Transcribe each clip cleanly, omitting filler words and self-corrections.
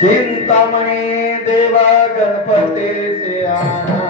चिंतामणि देवा गणपति से आना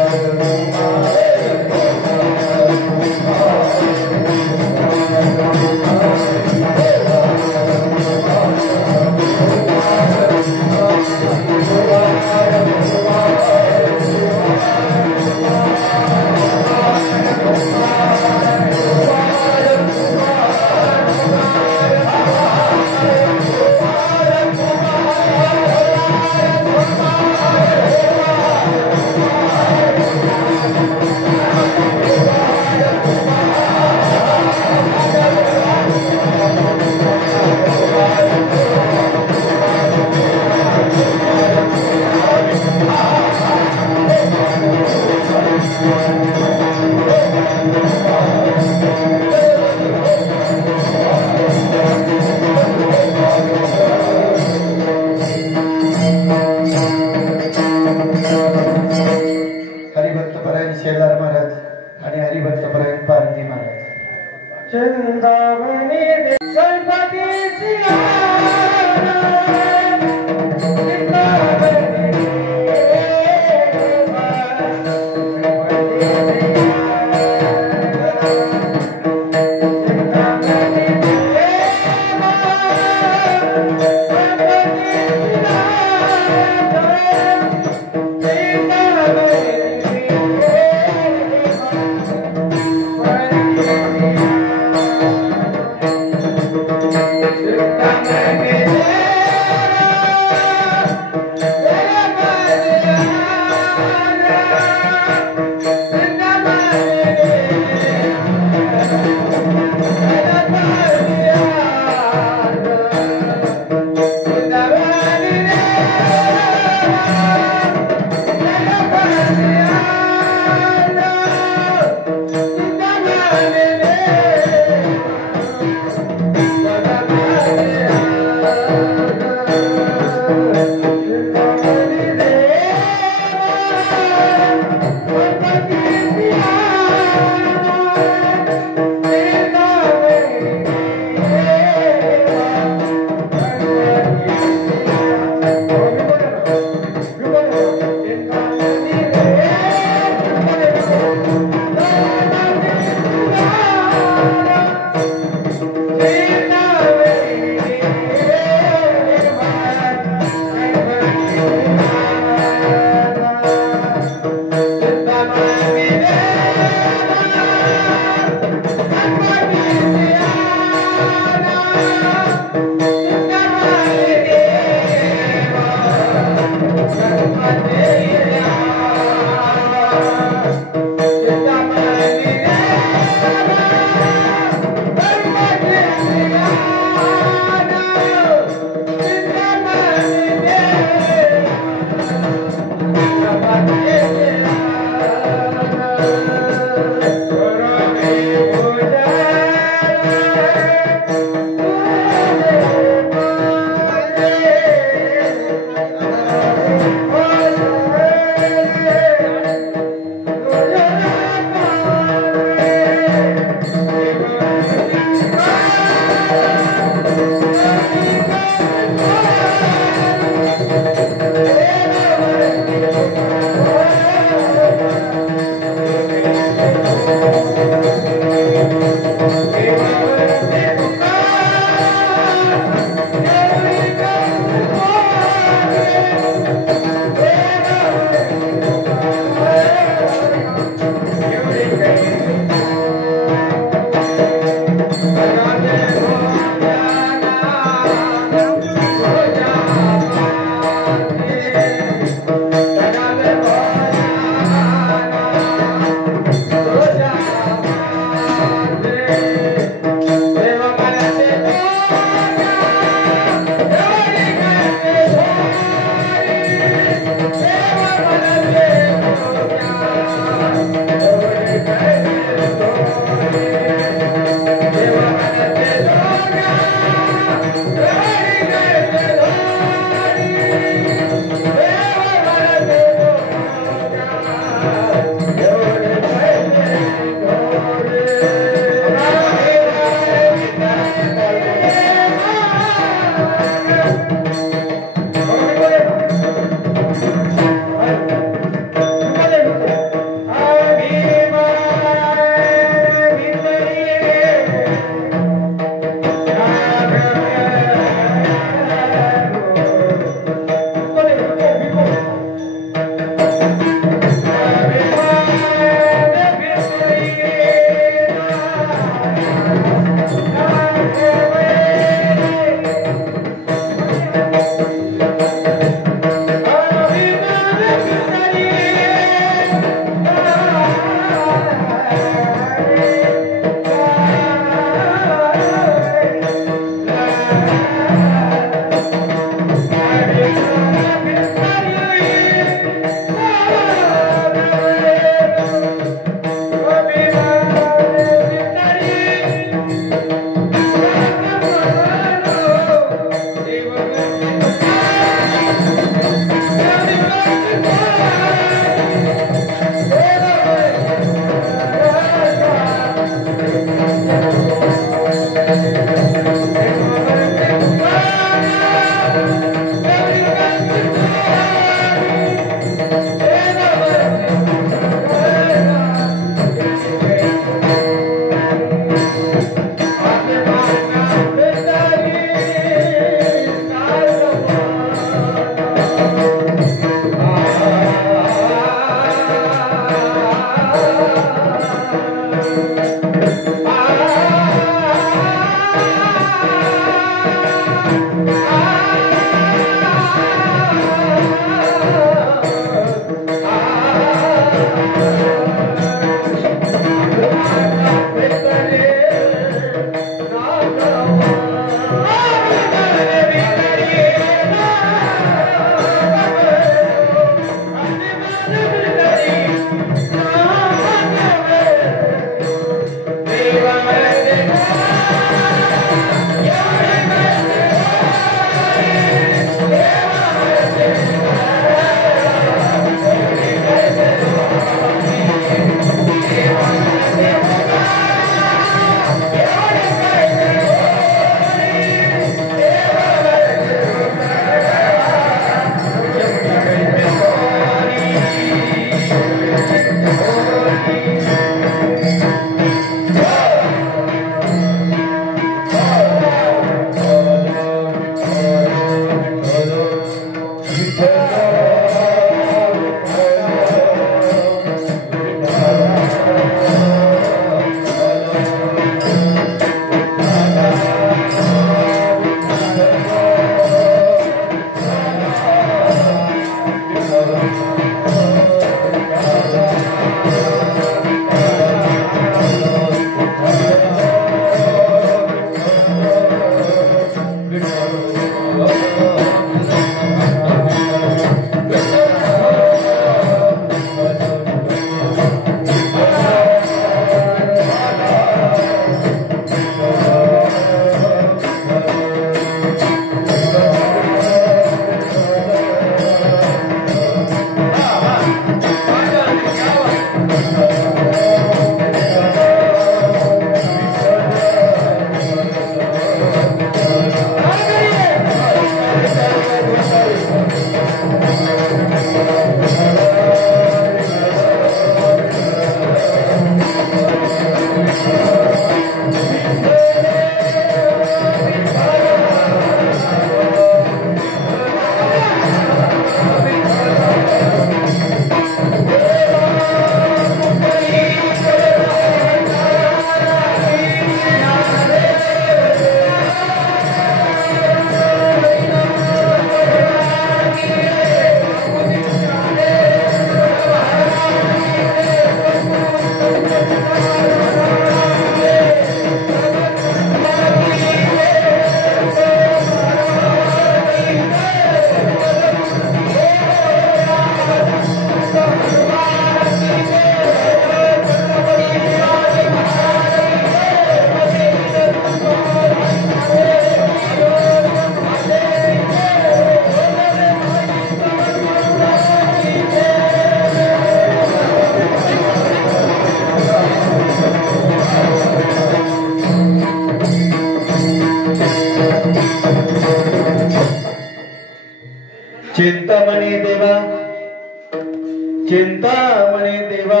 चिंतामणी देवा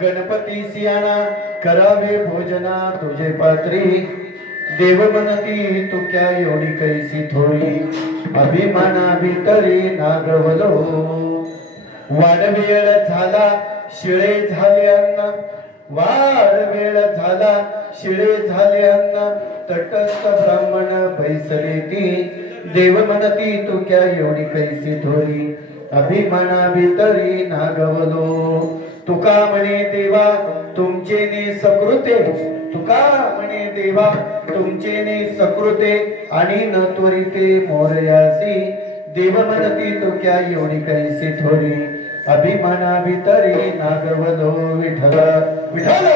गणपती सियाना करावे भोजना तुझे पात्री देव म्हणती तू क्या एवढी कैसी थोडी अभिमाना भीतरी नागवलो वाडवेळ झाला शिळे झाले अन्न वाडवेळ झाला शिळे झाले अन्न तटस्थ ब्राह्मण पैसले ती देव म्हणती तू क्या एवढी कैसी थोडी अभिमाना भीतरी नागवलो तुका म्हणे देवा तुमचे ने सकृते तुका म्हणे देवा तुमचे ने सकृते आणि न त्वरिते मोरयासी देव म्हणती तू क्या एवढी कैसी थोडी अभिमाना भीतरी नागवलो विठ्ठल विठ्ठल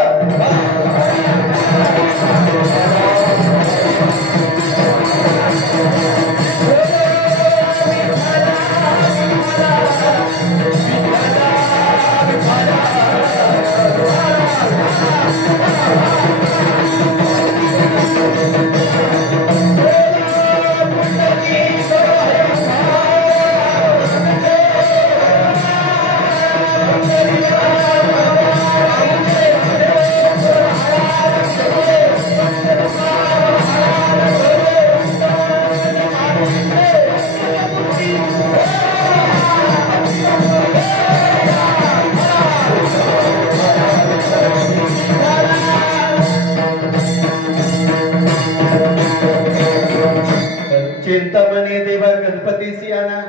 चिंतामणी देवा गणपती सियाना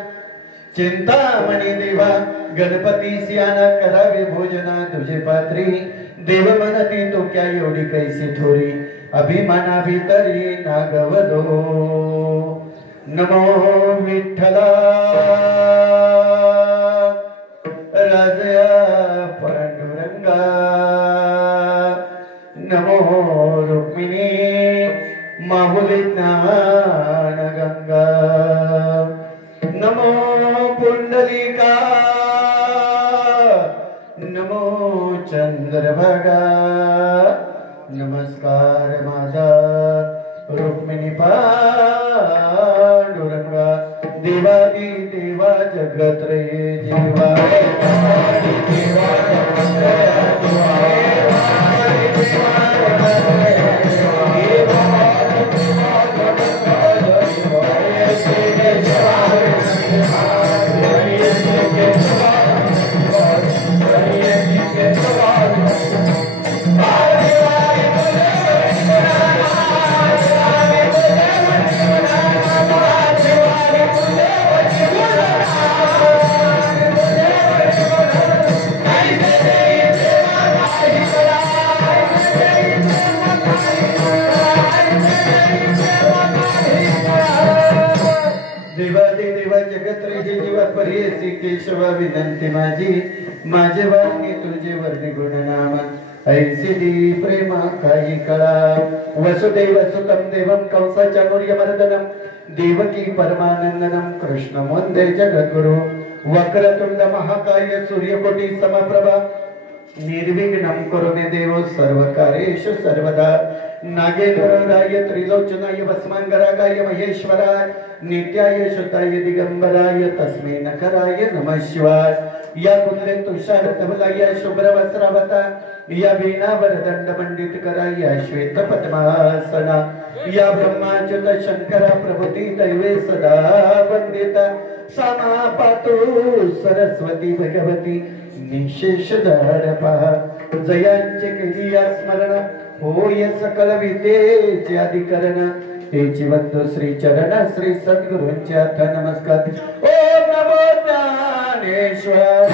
चिंतामणी देवा गणपती सियाना करावे भोजना तुझे पात्री देव म्हणती तो क्या एवढी कैसी थोडी अभिमाना भीतरी नागवलो नमो विठ्ठला राजया पांडुरंगा नमो रुक्मिणी माहुली ज्ञान गंगा नमो पुंडलिका नमो चंद्रभागा नमस्कार माझा रुक्मिणी पांडुरंगा देवादी देवा जगत्रे जीवा देवा केशव विनंती माझी माझे वाणी तुझे वर्णी गुणनाम ऐसिदी प्रेमा काही कळा वसुदेव सुतम देवम कंसाचानुर्यमर्दनम देवकी परमानंदनम कृष्ण वंदे जगद्गुरु वक्रतुंड महाकाय सूर्यकोटी समप्रभा निर्विघ्नं कुरु मे देव सर्वकार्येषु सर्वदा नागेन्द्राय त्रिलोचनाय भस्मांगरागाय महेश्वराय नित्याय शुद्धाय दिगंबराय तस्मै नकराय नमः शिवाय या कुंदे तुषार धवलाय शुभ्र वस्त्रावता या वीणावर दंड मंडित कराय या श्वेत पद्मासना या ब्रह्माच्युत शंकरा प्रभुती दैवे सदा वंदिता सामा पातु सरस्वती भगवती निशेष धाडपा जयांचे केली या स्मरण होय सकल विद्येचे अधिकरण तेची वंदो श्री चरण श्री सद्गुरूंचे हात नमस्कार ओम नमो ज्ञानेश्वर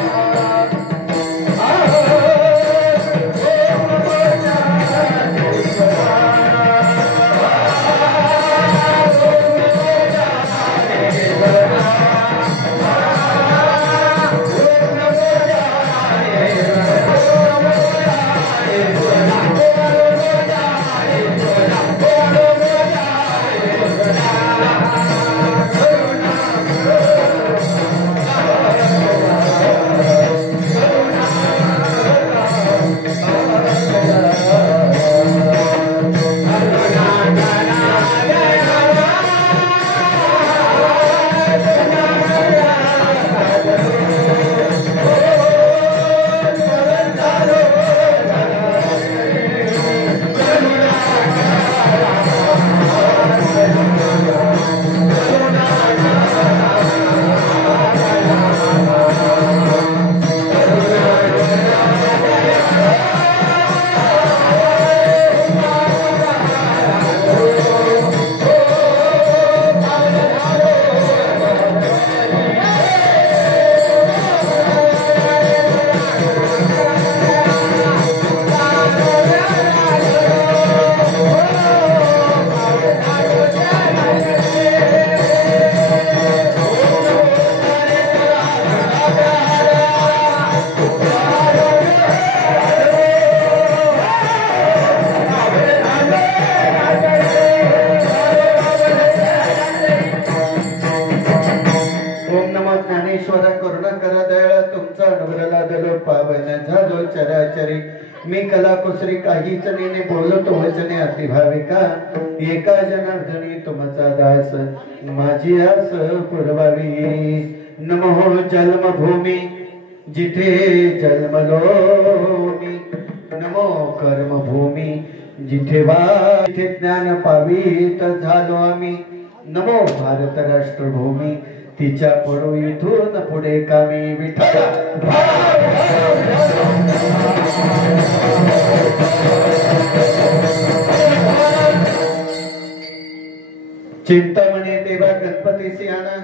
पावन झालो चराचरी मी कला कुसरी काहीच नेने बोलतो वचने अति भाविका एका जनार्दनी तुमचा दास माझी आस पुरवावी नमो जन्मभूमी जिथे जन्मलो मी नमो कर्मभूमी जिथे जिथे ज्ञान पावीत झालो आम्ही नमो भारत राष्ट्रभूमी तिच्या पडो इथून पुढे कामी विठ्ठल चिंतामणी देवा गणपतीसी आणा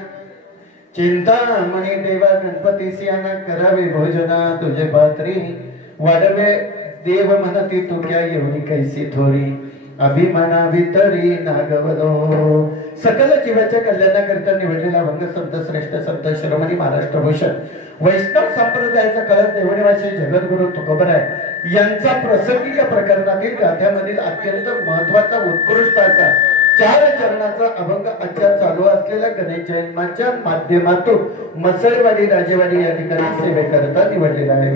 चिंतामणी देवा गणपतीसी आणा करावे भोजना तुझे पात्री वाढवे देव म्हणती तू क्या एवढी कैसी थोरी अभिमाना वितरी नागवलो सकल जीवाच्या कल्याणाकरिता निवडलेला अभंग संत श्रेष्ठ संत शिरोमणी महाराष्ट्र भूषण वैष्णव संप्रदायाचा कळस देवणीवासी जगद्गुरु तुकोबराय यांचा प्रसंगी या प्रकरणातील गाथ्यामधील अत्यंत महत्वाचा उत्कृष्ट असा 4 चरणाचा अभंग आजच्या चालू असलेल्या गणेश जयंतीच्या माध्यमातून मसळवाडी राजेवाडी या ठिकाणी सेवेकरता निवडलेला आहे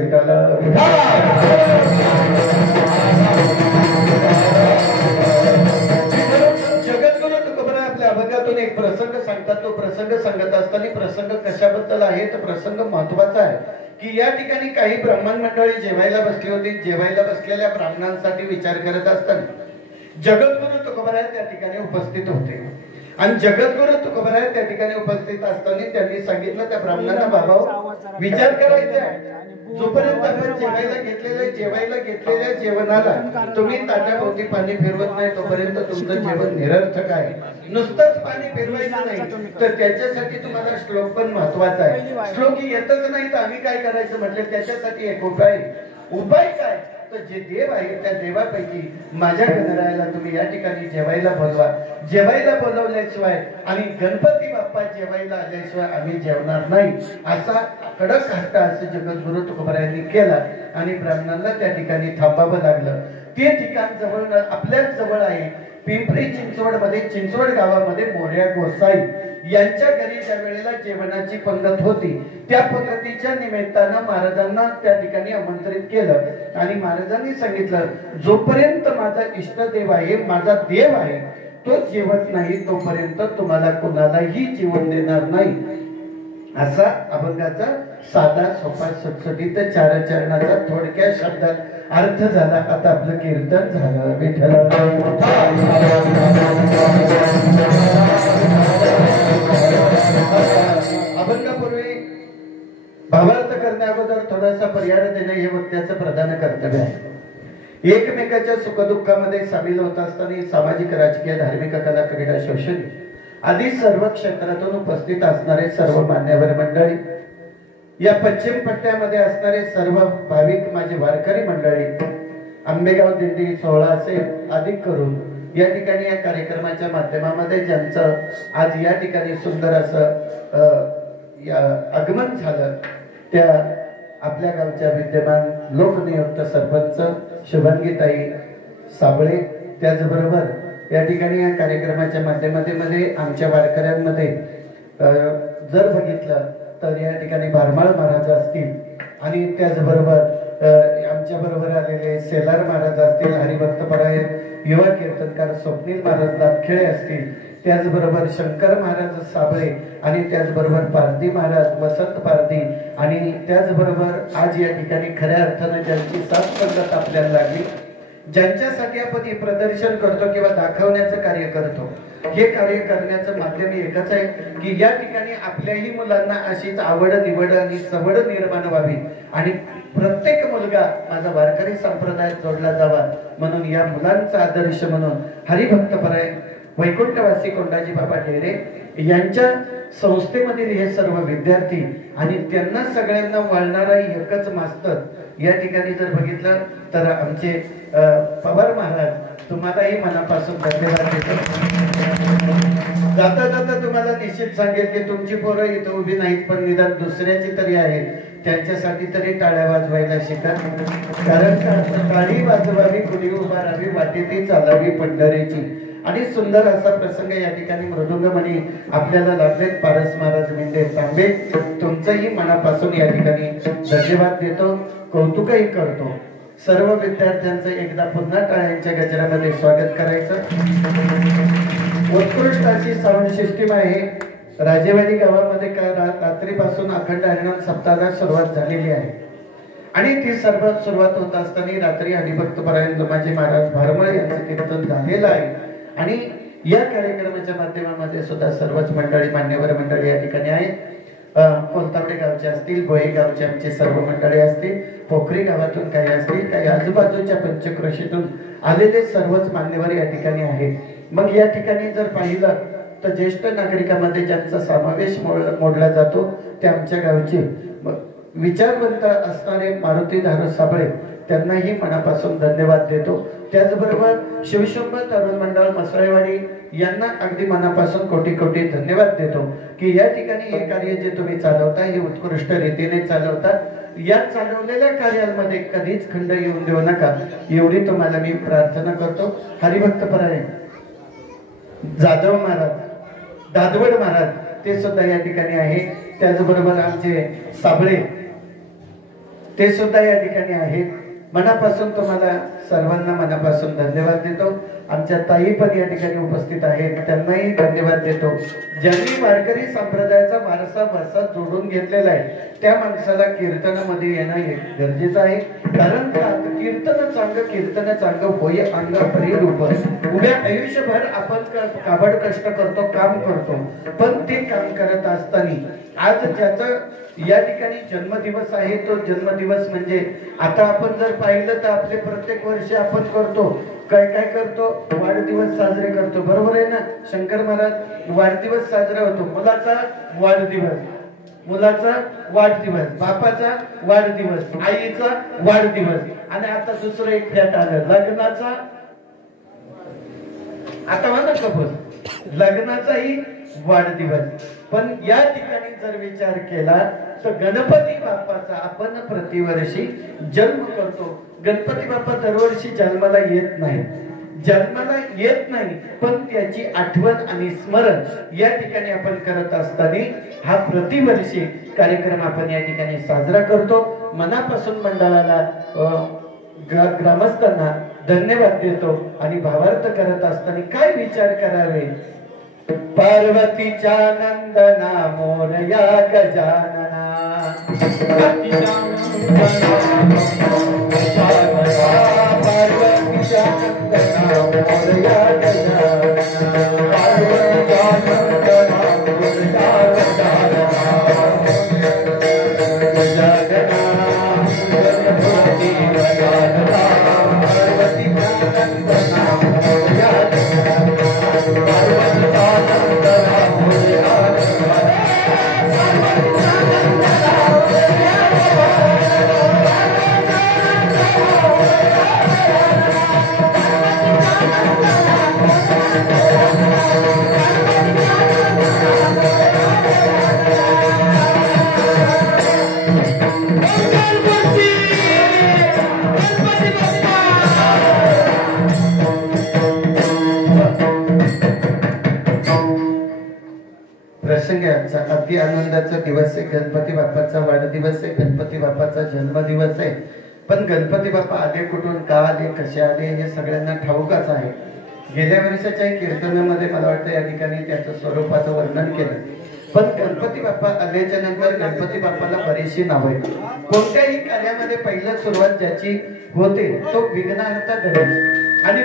जगद्गुरु तुकोबराय आपल्या अभंगातून एक प्रसंग सांगतात तो प्रसंग सांगत असताना प्रसंग कशाबद्दल आहे तर प्रसंग महत्वाचा आहे की या ठिकाणी काही ब्राह्मण मंडळी जेवायला बसली होती जेवायला बसलेल्या ब्राह्मणांसाठी विचार करत असताना जगद्गुरु तुकोबराय त्या ठिकाणी उपस्थित होते आणि जगद्गुरु तुकोबराय त्या ठिकाणी उपस्थित असताना त्यांनी सांगितलं त्या ब्राह्मणांना बाबा विचार करायचा आहे जोपर्यंत आपण जेवायला घेतलेल्या जेवणाला तुम्ही ताटाभोवती पाणी फिरवत नाही तोपर्यंत तुमचं जेवण निरर्थक आहे नुसतंच पाणी फिरवायचं नाही तर त्याच्यासाठी तुम्हाला श्लोक पण महत्वाचा आहे श्लोक येतच नाही तर आम्ही काय करायचं म्हटलं त्याच्यासाठी एक उपाय काय तर जे देव आहे त्या देवापैकी माझ्या गणरायाला तुम्ही या ठिकाणी जेवायला बोलवल्याशिवाय आणि गणपती बाप्पा जेवायला आल्याशिवाय आम्ही जेवणार नाही असा कडक हट्ट असं जगद्गुरु तुकोबरायांनी केला आणि ब्राह्मणांना त्या ठिकाणी थांबावं लागलं ते ठिकाण जवळ आपल्याच जवळ आहे पिंपरी चिंचवड मध्ये चिंचवड गावामध्ये मोर्या गोसाई यांच्या घरी ज्या वेळेला जेवणाची पंगत होती त्या पंगतीच्या निमित्तानं महाराजांना त्या ठिकाणी आमंत्रित केलं आणि महाराजांनी सांगितलं जोपर्यंत माझा इष्टदेव आहे माझा देव आहे तो जेवत नाही तोपर्यंत तुम्हाला कोणालाही जीवन देणार नाही असा अभंगाचा साधा सोपा सुटसुटीत 4 चरणाचा थोडक्या शब्दात अर्थ झाला आता आपलं कीर्तन झालं विठ्ठल अभंगापूर्वी भावार्थ करण्या अगोदर थोडासा पर्याय देणं हे वक्त्याचं प्रधान कर्तव्य आहे एकमेकाच्या सुखदुःखामध्ये सामील होत असताना सामाजिक राजकीय धार्मिक कला क्रीडा शैक्षणिक आदी सर्व क्षेत्रातून उपस्थित असणारे सर्व मान्यवर मंडळी या पश्चिम पट्ट्यामध्ये असणारे सर्व भाविक माझे वारकरी मंडळी आंबेगाव दिंडी सोहळा असेल अधिक करून या ठिकाणी या कार्यक्रमाच्या माध्यमामध्ये ज्यांचं आज या ठिकाणी सुंदर असं आगमन झालं त्या आपल्या गावच्या विद्यमान लोकनियुक्त सरपंच शुभांगीताई साबळे त्याचबरोबर या ठिकाणी या कार्यक्रमाच्या माध्यमामध्ये आमच्या वारकऱ्यांमध्ये जर बघितलं तर या ठिकाणी भारमाळ महाराज असतील आणि त्याचबरोबर आमच्या बरोबर आलेले सेलार महाराज असतील हरिभक्त परायण युवा कीर्तनकार स्वप्नील महाराज दातखेळे असतील त्याचबरोबर शंकर महाराज साबळे आणि त्याचबरोबर पारधी महाराज वसंत पारधी आणि त्याचबरोबर आज या ठिकाणी खऱ्या अर्थाने ज्यांची साथ पद्धत आपल्याला लागली ज्यांच्यासाठी आपण हे प्रदर्शन करतो किंवा दाखवण्याचं कार्य करतो हे कार्य करण्याचं माध्यम एकच आहे की या ठिकाणी आपल्याही मुलांना अशीच आवड निवड आणि सवड निर्माण व्हावी आणि प्रत्येक मुलगा माझा वारकरी संप्रदायात जोडला जावा म्हणून या मुलांचा आदर्श म्हणून हरिभक्तपरायण वैकुंठवासी कोंडाजी बाबा ढेरे यांच्या संस्थेमधील हे सर्व विद्यार्थी आणि त्यांना सगळ्यांना वळणारा एकच मास्तर या ठिकाणी जर बघितलं तर आमचे पवार महाराज तुम्हालाही मनापासून धन्यवाद देतो जाता जाता तुम्हाला निश्चित सांगेल की तुमची पोरं इथं उभी नाहीत पण निदान दुसऱ्याची तरी आहेत त्यांच्यासाठी तरी टाळ्या वाजवायला शिका कारण टाळी वाजवावी कुणी उभारावी वाटेती चालावी पंढरीची आणि सुंदर असा प्रसंग या ठिकाणी मृदुंगमणी आपल्याला लाभले. पारस महाराज मेंढे तांबे तुमचंही मनापासून या ठिकाणी धन्यवाद देतो, कौतुकही करतो. सर्व विद्यार्थ्यांचं एकदा पुन्हा टाळ्यांच्या गजरामध्ये स्वागत करायचं. उत्कृष्ट अशी साऊंड सिस्टीम आहे. राजेवाडी गावामध्ये रात्रीपासून अखंड हरिनाम सप्ताहाला सुरुवात झालेली आहे आणि ती सर्व सुरुवात होत असताना रात्री हरिभक्त परायण लोमाजी महाराज भारमळे यांचं कीर्तन झालेलं आहे आणि या कार्यक्रमाच्या माध्यमामध्ये सुद्धा सर्वच मंडळी मान्यवर मंडळी या ठिकाणी आहे. कोलतावडे गावचे असतील, गोहे गावचे आमचे सर्व मंडळी असतील, पोखरी गावातून काही असतील, काही आजूबाजूच्या पंचक्रोशीतून आलेले सर्वच मान्यवर या ठिकाणी आहेत. मग या ठिकाणी जर पाहिलं तर ज्येष्ठ नागरिकांमध्ये ज्यांचा समावेश मोडला जातो ते आमच्या गावचे विचारवंत असणारे मारुतीधर साबळे, त्यांनाही मनापासून धन्यवाद देतो. त्याचबरोबर शिवशंभ तरुण मंडळ मसळेवाडी यांना अगदी मनापासून कोटी कोटी धन्यवाद देतो की या ठिकाणी हे कार्य जे तुम्ही चालवता हे उत्कृष्ट रीतीने चालवता. या चालवलेल्या कार्यामध्ये कधीच खंड येऊन देऊ नका एवढी तुम्हाला मी प्रार्थना करतो. हरिभक्त परायण जाधव महाराज, दादवड महाराज ते सुद्धा या ठिकाणी आहे. त्याचबरोबर आमचे साबळे ते सुद्धा या ठिकाणी आहेत. मनापासून तुम्हाला सर्वांना मनापासून धन्यवाद देतो. आमच्या ताई पण या ठिकाणी उपस्थित आहेत, त्यांनाही धन्यवाद देतो. ज्यांनी वारकरी संप्रदायाचा वारसा बसा जोडून घेतलेला आहे त्या माणसाला कीर्तनामध्ये येणं गरजेचं आहे. कारण कीर्तन चांग होय अंग परिरूप. उभ्या आयुष्यभर आपण काबड कष्ट करतो, काम करतो, पण ते काम करत असताना आज ज्याचं या ठिकाणी जन्मदिवस आहे तो जन्मदिवस म्हणजे आता आपण जर पाहिलं तर आपले प्रत्येक वर्षी आपण करतो काय काय करतो, वाढदिवस साजरे करतो. बरोबर आहे ना? शंकर महाराज वाढदिवस साजरा होतो. मुलाचा वाढदिवस, बापाचा वाढदिवस, आईचा वाढदिवस आणि आता दुसरं एक फॅट आलं लग्नाचा. आता म्हणा कबूल लग्नाचाही वाढदिवस. पण या ठिकाणी जर विचार केला तर गणपती बाप्पाचा आपण प्रतिवर्षी जन्म करतो. गणपती बाप्पा दरवर्षी जन्माला येत नाही पण त्याची आठवण आणि स्मरण या ठिकाणी आपण करत असताना हा प्रतिवर्षी कार्यक्रम आपण या ठिकाणी साजरा करतो. मनापासून मंडळाला ग्रामस्थांना धन्यवाद देतो आणि भावार्थ करत असताना काय विचार करावे. पार्वतीच्या नंदना मोरया गजानना, पार्वतीच्या नंदना मोरया अति आनंदाचा दिवस आहे. गणपती बाप्पाचा वाढदिवस आहे, गणपती बाप्पाचा जन्मदिवस आहे. पण गणपती बाप्पा आले कुठून, का आले, कसे आले हे सगळ्यांना ठाऊकच आहे. गेल्या वर्षाच्या कीर्तनामध्ये मला वाटतं या ठिकाणी त्याचं स्वरूपाचं वर्णन केलं. पण गणपती बाप्पा आल्याच्या नंतर गणपती बाप्पाला बरीचशी नाव आहेत. कोणत्याही कार्यामध्ये पहिलं सुरुवात ज्याची होते तो विघ्नहर्ता गणेश आणि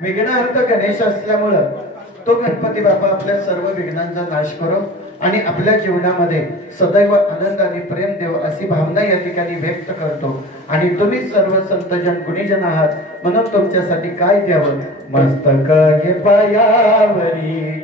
विघ्नहर्ता गणेश असल्यामुळं तो गणपती बाप्पा आपल्या सर्व विघ्नांचा नाश करो आणि आपल्या जीवनामध्ये सदैव आनंद आणि प्रेम देव अशी भावना या ठिकाणी व्यक्त करतो. आणि तुम्ही सर्व संतजन गुणीजन आहात म्हणून तुमच्यासाठी काय द्यावं. मस्तक हे पायावरी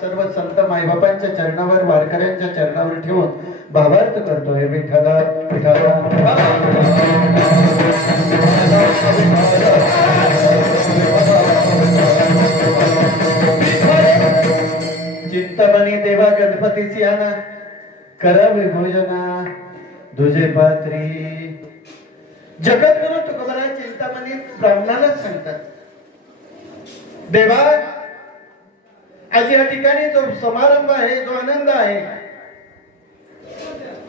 सर्व संत मायबापांच्या चरणावर वारकऱ्यांच्या चरणावर ठेवून भावार्थ करतोय विठ्ठला विठ्ठला चिंतामणी देवा गणपतीची आना करावे भोजना तुझे पात्री जगद्गुरु तुकोबाराय चिंतामणी ब्राह्मणालाच सांगतात देवा आज या ठिकाणी जो समारंभ आहे जो आनंद आहे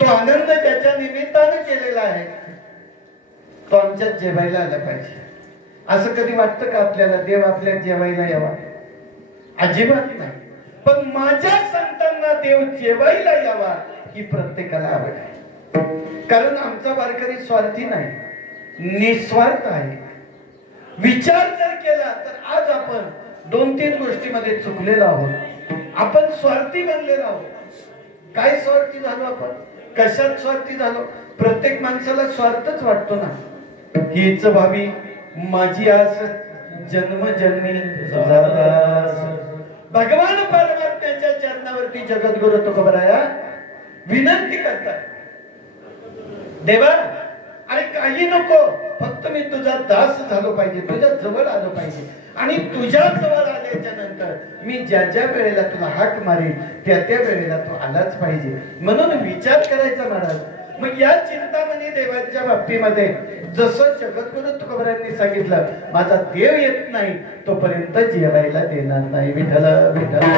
तो आनंद त्याच्या निमित्ताने केलेला आहे तो आमच्यात जेवायला आला पाहिजे असं कधी वाटतं का आपल्याला देव आपल्या जेवायला यावा अजिबात नाही पण माझ्या संतांना देव जेवायला यावा ही प्रत्येकाला आवड आहे कारण आमचा वारकरी स्वार्थी नाही निस्वार्थ आहे विचार जर केला तर आज आपण 2-3 गोष्टीमध्ये चुकलेलो आहोत आपण स्वार्थी बनलेलो आहोत काय स्वार्थी झालो आपण कशात स्वार्थी झालो प्रत्येक माणसाला स्वार्थच वाटतो ना हीच भावी माझी आस जन्मजन्मी भगवान परमात्म्याच्या चरणावरती जगद्गुरु तुकोबाराया विनंती करतात देवा अरे काही नको फक्त मी तुझा दास झालो पाहिजे तुझ्या जवळ आलो पाहिजे आणि तुझ्या जवळ आल्याच्या नंतर मी ज्या ज्या वेळेला तुला हाक मारेन त्या त्या वेळेला तू आलाच पाहिजे म्हणून विचार करायचा महाराज मग या चिंतामणी देवाच्या बाबतीमध्ये जसं जगद्गुरु तुकोबारायांनी सांगितलं माझा देव येत नाही तोपर्यंत जेवायला देणार नाही विठ्ठला विठ्ठला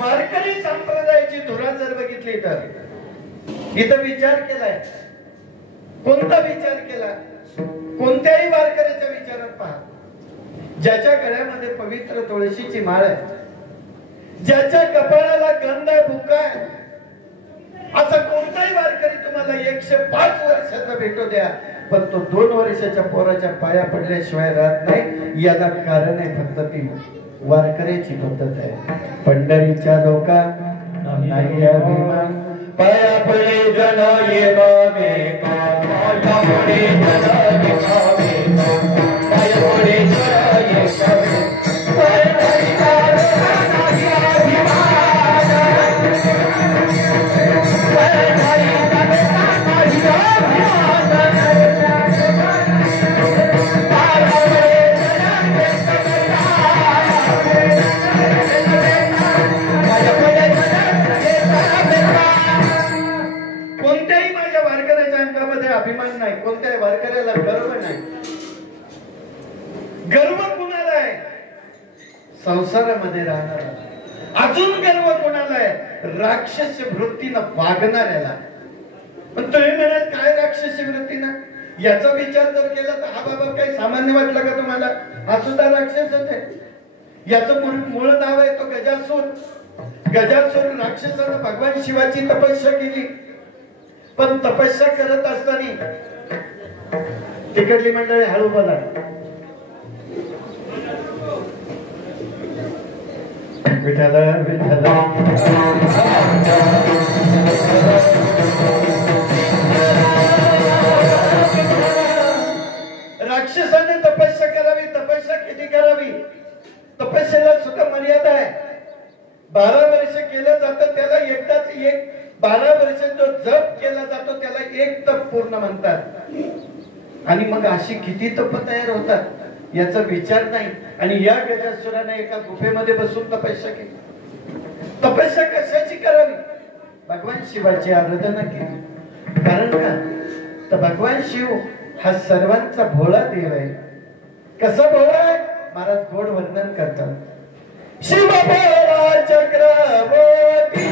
वारकरी संप्रदायाची धुरा जर बघितली तर इथं विचार केलाय कोणता विचार केला कोणत्याही वारकऱ्याच्या विचारात पहा ज्याच्या गळ्यामध्ये पवित्र तुळशीची माळ आहे ज्याच्या कपाळाला गंध भुका आहे असा कोणताही वारकरी तुम्हाला 105 वर्षाचा भेटू द्या पण तो 2 वर्षाच्या पोराच्या पाया पडल्याशिवाय राहत नाही याला कारण आहे फक्त ती वारकऱ्याची पद्धत आहे पंढरीच्या लोका नाही अभिमान पाया पडे जन ये बाबे पाया पडे जन ये बाबे पाया पडे जन ये बाबे पंढरीच्या लोका नाही अभिमान पंढरीच्या लोका नाही कोणत्याही माझ्या वारकऱ्याच्या अंगामध्ये अभिमान नाही कोणत्याही वारकऱ्याला गर्व नाही गर्व कुणाला आहे संसारामध्ये राहणारा अजून गर्व कुणाला आहे राक्षस वृत्तीनं वागणाऱ्याला पण तुम्ही म्हणाल काय राक्षस वृत्तीनं याचा विचार जर केला तर हा बाबा काही सामान्य वाटला का तुम्हाला हा सुद्धा राक्षसच आहे याचं मूळ नाव आहे तो गजासूर गजासूर राक्षसानं भगवान शिवाची तपस्या केली पण तपस्या करत असताना तिकडली मंडळी हळू बोला विठ्ठला विठ्ठला राक्षसाने तपस्या करावी तपस्या किती करावी तपस्येला सुद्धा मर्यादा आहे 12 वर्ष केलं जातं त्याला एकदाच एक 12 वर्ष जो जप केला जातो त्याला एक तप पूर्ण म्हणतात आणि मग अशी किती तप तयार होतात याचा विचार नाही आणि या गजासुराने एका गुफेमध्ये बसून तपस्या केली तपस्या कशाची करावी भगवान शिवाची आराधना केली कारण का तर भगवान शिव हा सर्वांचा भोळा देव आहे कसा भोळा आहे महाराज गोड वर्णन करतात। शिवभोळा चक्रवर्ती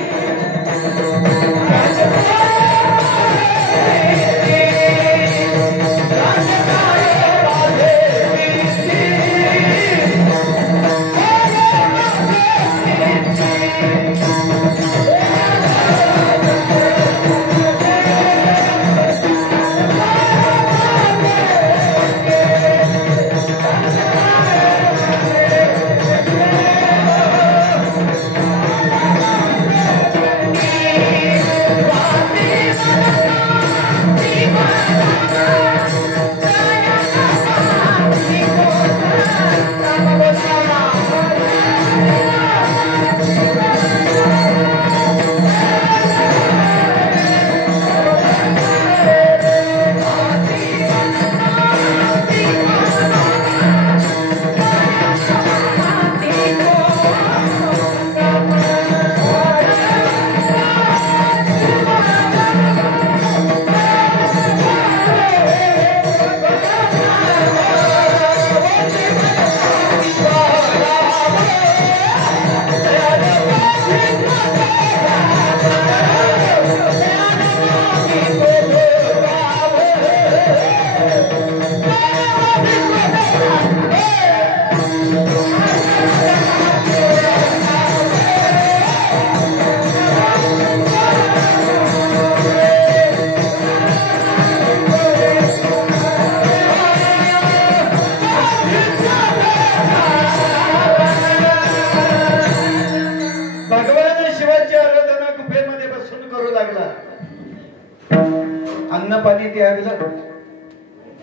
अन्नपाणी त्यागलं।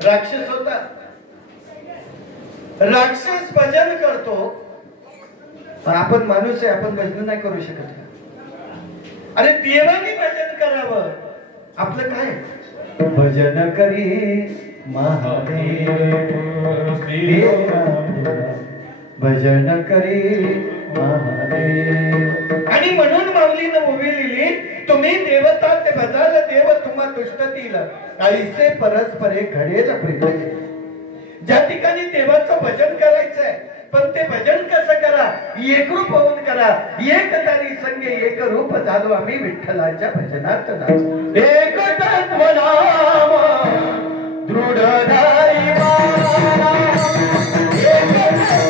राक्षस होता, राक्षस भजन करतो, पण आपण माणूस आहे, आपण भजन नाही करू शकत। अरे देवाने भजन करावं, आपलं काय भजन करी महादेव, भजन करी महादेव। आणि म्हणून माऊलीनं उभी लिहिली, तुम्ही देवता ते भजाल देव तुम्हा तुष्टतील, ऐसे परस्परे घडेल प्रीत। ज्या ठिकाणी देवाचं भजन करायचंय, पण ते भजन कसं करा, एकरूप होऊन करा। एक तारी संगे एक रूप झालो आम्ही विठ्ठलाच्या भजनात नाचू। एक तत्व नाम दृढ धारी माना, एक तत्व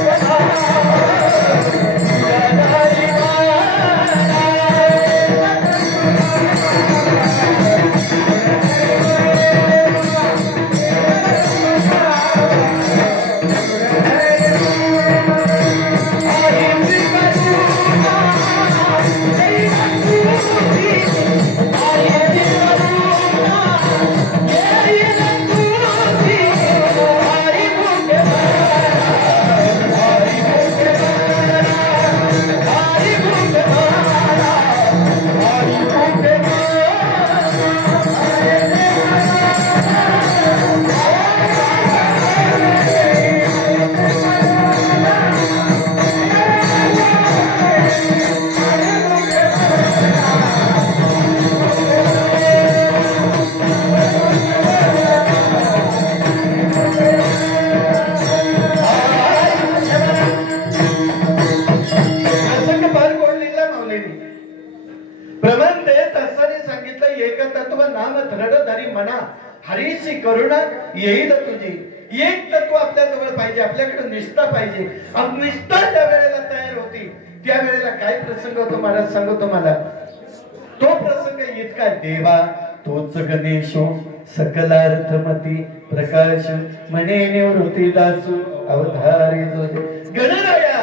हरीची करुणा येईल तुझी। एक तत्व आपल्या जवळ पाहिजे, आपल्याकडे निष्ठा पाहिजे। निष्ठा ज्या वेळेला तयार होती, त्या वेळेला काय प्रसंग होतो महाराज सांगतो मला। तो प्रसंग इतका, देवा तोच गणेशो सकलार्थमती प्रकाश म्हणे निवृत्ती दासू अवधारी तुझे। गणराया,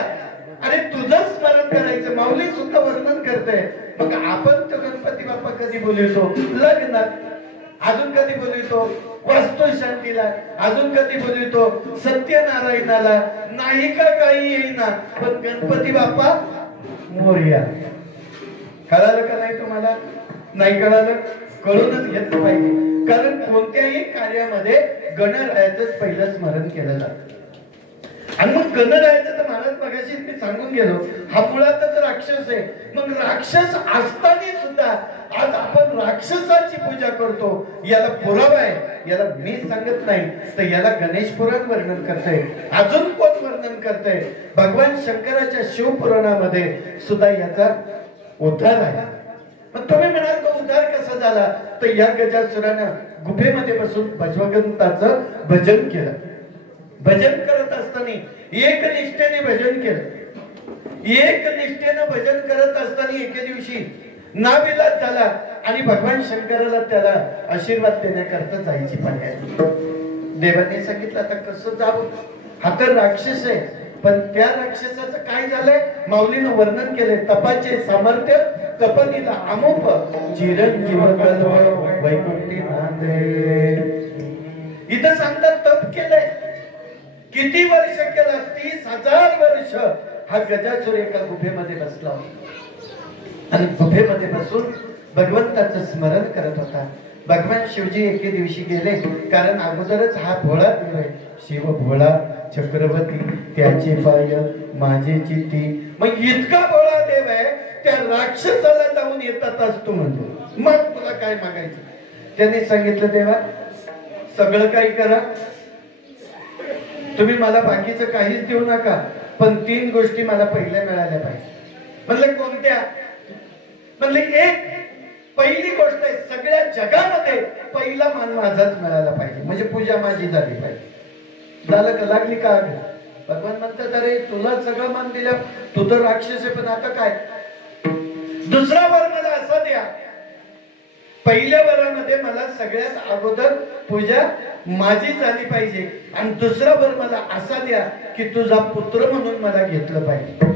अरे तुझं स्मरण करायचं। माऊली सुद्धा वर्णन करते। मग आपण तो गणपती बाप्पा कधी बोलतो, लग्नात अजून कधी बोलतो, वास्तू शांतीला अजून कधी बोलतो, सत्यनारायणाला नाही का काही येईना, पण गणपती बाप्पा मोरया। कळालं का नाही तुम्हाला? नाही कळालं? कळूनच घेतलं पाहिजे, कारण कोणत्याही कार्यामध्ये गणरायाचंच पहिलं स्मरण केलं जातं। आणि मग गणरायाचं तर महाराज मगाशी मी सांगून गेलो, हा मुळातच राक्षस आहे। मग राक्षस असताना सुद्धा आज आपण राक्षसाची पूजा करतो, याला पुरावा आहे। याला मी सांगत नाही, तर याला गणेश पुराण वर्णन करतंय। अजून कोण वर्णन वर्णन करतंय भगवान शंकराच्या शिवपुराणामध्ये सुद्धा याचा उद्धार आहे. मग तुम्ही म्हणाल तो उद्धार कसा झाला? तर या गजासुरानं गुफेमध्ये बसून भगवंताचं भजन केलं. भजन करत असताना एक निष्ठेने भजन केलं. एक निष्ठेनं भजन करत असताना एके दिवशी नाविलाज झाला आणि भगवान शंकराला त्याला आशीर्वाद देण्याकरता जायची पाळी आली. देवाने सांगितलं आता कसं जावं, हा तर राक्षस आहे. पण त्या राक्षसाचं काय झालंय माऊलीनं वर्णन केले. तपाचे सामर्थ्य कपनीला अमोप चिरंजीव वैकुंठी नांदे. इथं सांगतात तप केलंय. किती वर्ष केला? 30,000 वर्ष हा गजासुर एका गुफेमध्ये बसला आणि गुफेमध्ये बसून भगवंताचं स्मरण करत होता. भगवान शिवजी एके दिवशी गेले, कारण अगोदरच हा भोळा देव आहे. शिव भोळा चक्रवर्ती त्याचे पाय माझे चित्ती. मग इतका भोळा देव आहे त्या राक्षसाला जाऊन येतात असतो म्हणतो. मग तुला काय मागायचं? त्याने सांगितलं देवा सगळं काही करा, तुम्ही मला बाकीचं काहीच देऊ नका, पण 3 गोष्टी मला पहिल्या मिळाल्या पाहिजे. म्हणले कोणत्या? म्हणले एक पहिली गोष्ट आहे सगळ्या जगामध्ये पहिला मान माझाच मिळाला पाहिजे, म्हणजे पूजा माझी झाली पाहिजे. झालं का? लागली का? भगवान म्हणतात अरे तुला सगळं मान दिलं, तू तर राक्षस आहे, पण आता काय? दुसरा वर मला असा द्या, पहिल्या वरामध्ये मला सगळ्यात अगोदर पूजा माझी झाली पाहिजे, आणि दुसरा वर मला असा द्या की तुझा पुत्र म्हणून मला घेतलं पाहिजे,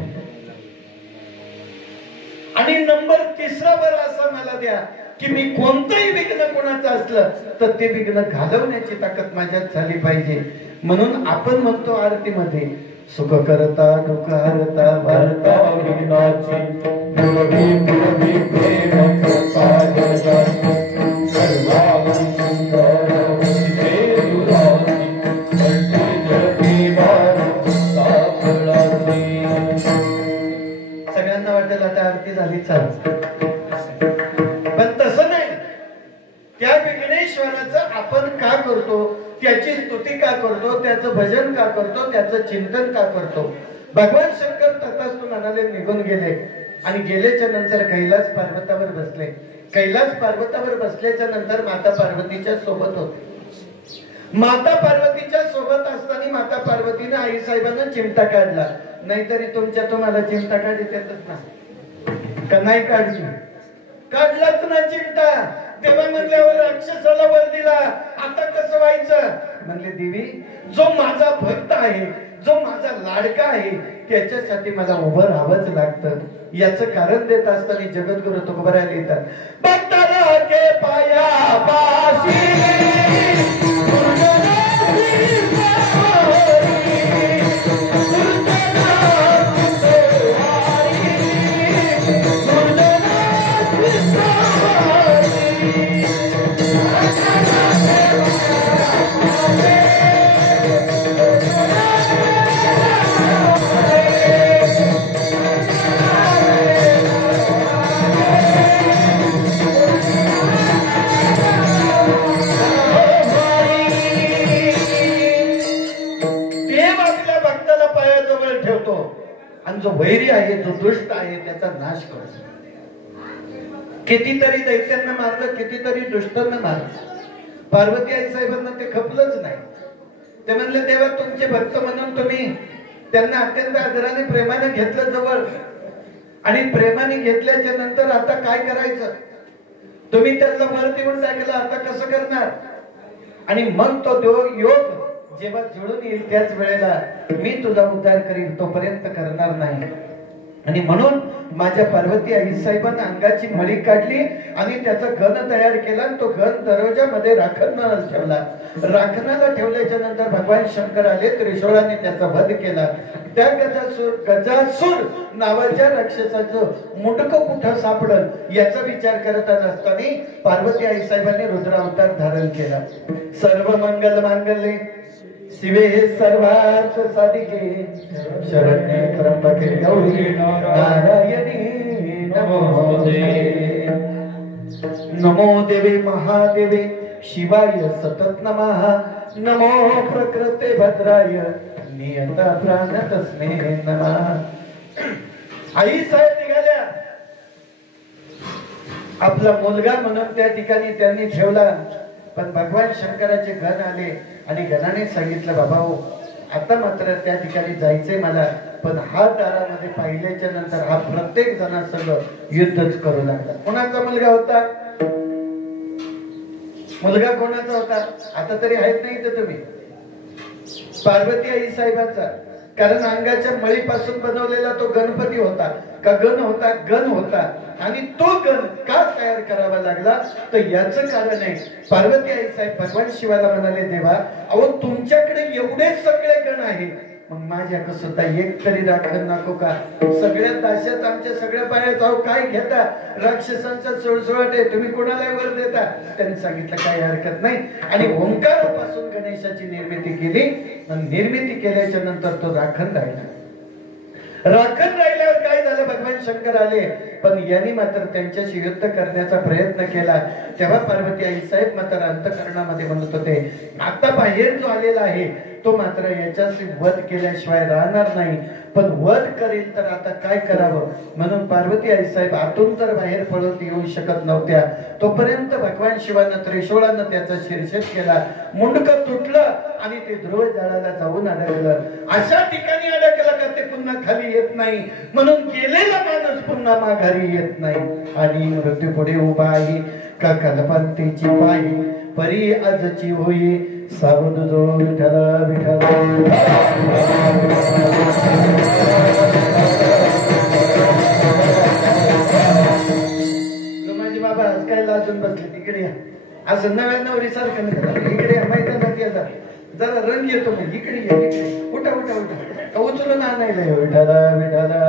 आणि नंबर 3रा वर असा मला द्या की मी कोणतंही विघ्न कोणाचं असलं तर ते विघ्न घालवण्याची ताकद माझ्यात झाली पाहिजे. म्हणून आपण म्हणतो आरतीमध्ये सुख करता दुःख हरता भरता विघ्नाची मुरवी मुरवी प्रेम कृपा जगाची सर्वांगी सुंदर होते दुराची कंठी जळती भार सापळाची. सगळ्यांना वाटेल आता आरती झाली चाल, पण तसं नाही. त्या विघ्नेश्वराचं आपण का करतो, त्याची स्तुती का करतो, त्याचं भजन का करतो, त्याचं चिंतन का करतो? भगवान शंकर तथास्तु म्हणाले निघून गेले आणि गेल्याच्या नंतर कैलास पर्वतावर बसले. कैलास पर्वतावर बसल्याच्या नंतर माता पार्वतीच्या सोबत होते. माता पार्वतीच्या सोबत असताना माता पार्वतीने आई साहेबांना चिमटा काढला. नाहीतरी तुमच्या तुम्हाला चिमटा काढता येतच ना का? नाही काढली, काढलाच ना चिमटा. तेव्हा म्हणल्यावर राक्षसाला वर दिला, आता कसं व्हायचं? म्हणले देवी जो माझा भक्त आहे, जो माझा लाडका आहे, त्याच्यासाठी मला उभं राहावंच लागतं. याचं कारण देत असताना जगद्गुरु तुकोबाराया लिहितात भक्ताला के पाया पाशी जो वैरी आहे, जो दुष्ट आहे, त्याचा नाश करतो. कितीतरी दैत्यांना मारलं, कितीतरी दुष्टांना मारलं. पार्वती आई साहेबांना ते खपलंच नाही. ते म्हणले देवा तुमचे भक्त म्हणून तुम्ही त्यांना अत्यंत आदराने प्रेमाने घेतलं जवळ, आणि प्रेमाने घेतल्याच्या नंतर आता काय करायचं? तुम्ही त्यांना वर देऊन टाकलं, आता कसं करणार? आणि मग तो योग जेव्हा जुळून येईल त्याच वेळेला मी तुझा उद्धार करीन, तोपर्यंत करणार नाही. आणि म्हणून माझ्या पार्वती आई साहेबांना अंगाची मळी काढली आणि त्याचा गण तयार केला, आणि तो गण दरवाजामध्ये राखणाला ठेवला. राखणाला ठेवल्याच्या नंतर भगवान शंकर आले, त्रिशूळाने त्याचा वध केला. त्या गजासूर नावाच्या राक्षसाचं मुंडकं कुठं सापडल याचा विचार करत असताना पार्वती आई साहेबांनी रुद्रावतार धारण केला. सर्व मंगल मांगल्ये शिवे सर्वार्थ साधिके शरण्ये त्र्यंबके गौरी नारायणी नमोस्तुते. नमो देवे महादेवे शिवाय सतत नमः. नमो प्रकृते भद्राय नियता प्राणत स्नेहना. आई साहेब निघाल्या. आपला मुलगा म्हणून त्या ठिकाणी त्यांनी ठेवला. पण भगवान शंकराचे गण आले आणि गणाने सांगितलं, बाबा हो आता मात्र त्या ठिकाणी जायचंय मला, पण हा दारामध्ये पाहिल्याच्या नंतर हा प्रत्येक जणांसंग युद्धच करू लागला. कोणाचा मुलगा होता? मुलगा कोणाचा होता? आता तरी आहेत नाही तर तुम्ही? पार्वती आई साहेबांचा. कारण अंगाच्या मळीपासून बनवलेला तो गणपती होता का? गण होता, गण होता. आणि तो गण का तयार करावा लागला? तर याचं कारण आहे, पार्वती आई साहेब भगवान शिवाला म्हणाले, देवा अहो तुमच्याकडे एवढे सगळे गण आहेत, मग माझ्या कसं एक तरी राखण नको का? सगळ्या दाशात आमच्या सगळ्या पाया जाऊ काय घेता? राक्षसांचा सुळसुळाट आहे, तुम्ही कोणाला वर देता? त्यांनी सांगितलं काही हरकत नाही. आणि ओंकारापासून गणेशाची निर्मिती केली. निर्मिती केल्याच्या नंतर तो राखण राहिला. राखण राहिल्यावर काय झालं? भगवान शंकर आले, पण यांनी मात्र त्यांच्याशी युद्ध करण्याचा प्रयत्न केला. तेव्हा पार्वती आई साहेब मात्र अंतःकरणामध्ये म्हणत होते, आता बाहेर जो आलेला आहे तो मात्र याच्याशी वध केल्याशिवाय राहणार नाही, पण वध करेल तर आता काय करावं? म्हणून पार्वती आई साहेब आतून तर बाहेर पळत येऊ शकत नव्हत्या. तोपर्यंत भगवान शिवानं त्रिशूळानं त्याचा शिरछेद केला. मुंडकं तुटलं आणि ते ध्रुव जाळाला जाऊन अडकलं. अशा ठिकाणी अडकलं का ते पुन्हा खाली येत नाही. म्हणून गेलेला माणूस पुन्हा माघारी येत नाही. आणि मृत्यू पुढे उभा आहे का कल्पंतीची पायी परी आजची होई सावध जो विठ्ठल विठ्ठल. माझे बाबा आज काय लाजून बसले? तिकडे या. असं नव्या नवरी सारखं इकडे या. मैदानात या, जरा रंग येतो मग. इकडे या, इकडे उठा उठा उठा. उचलून आणायला विठ्ठल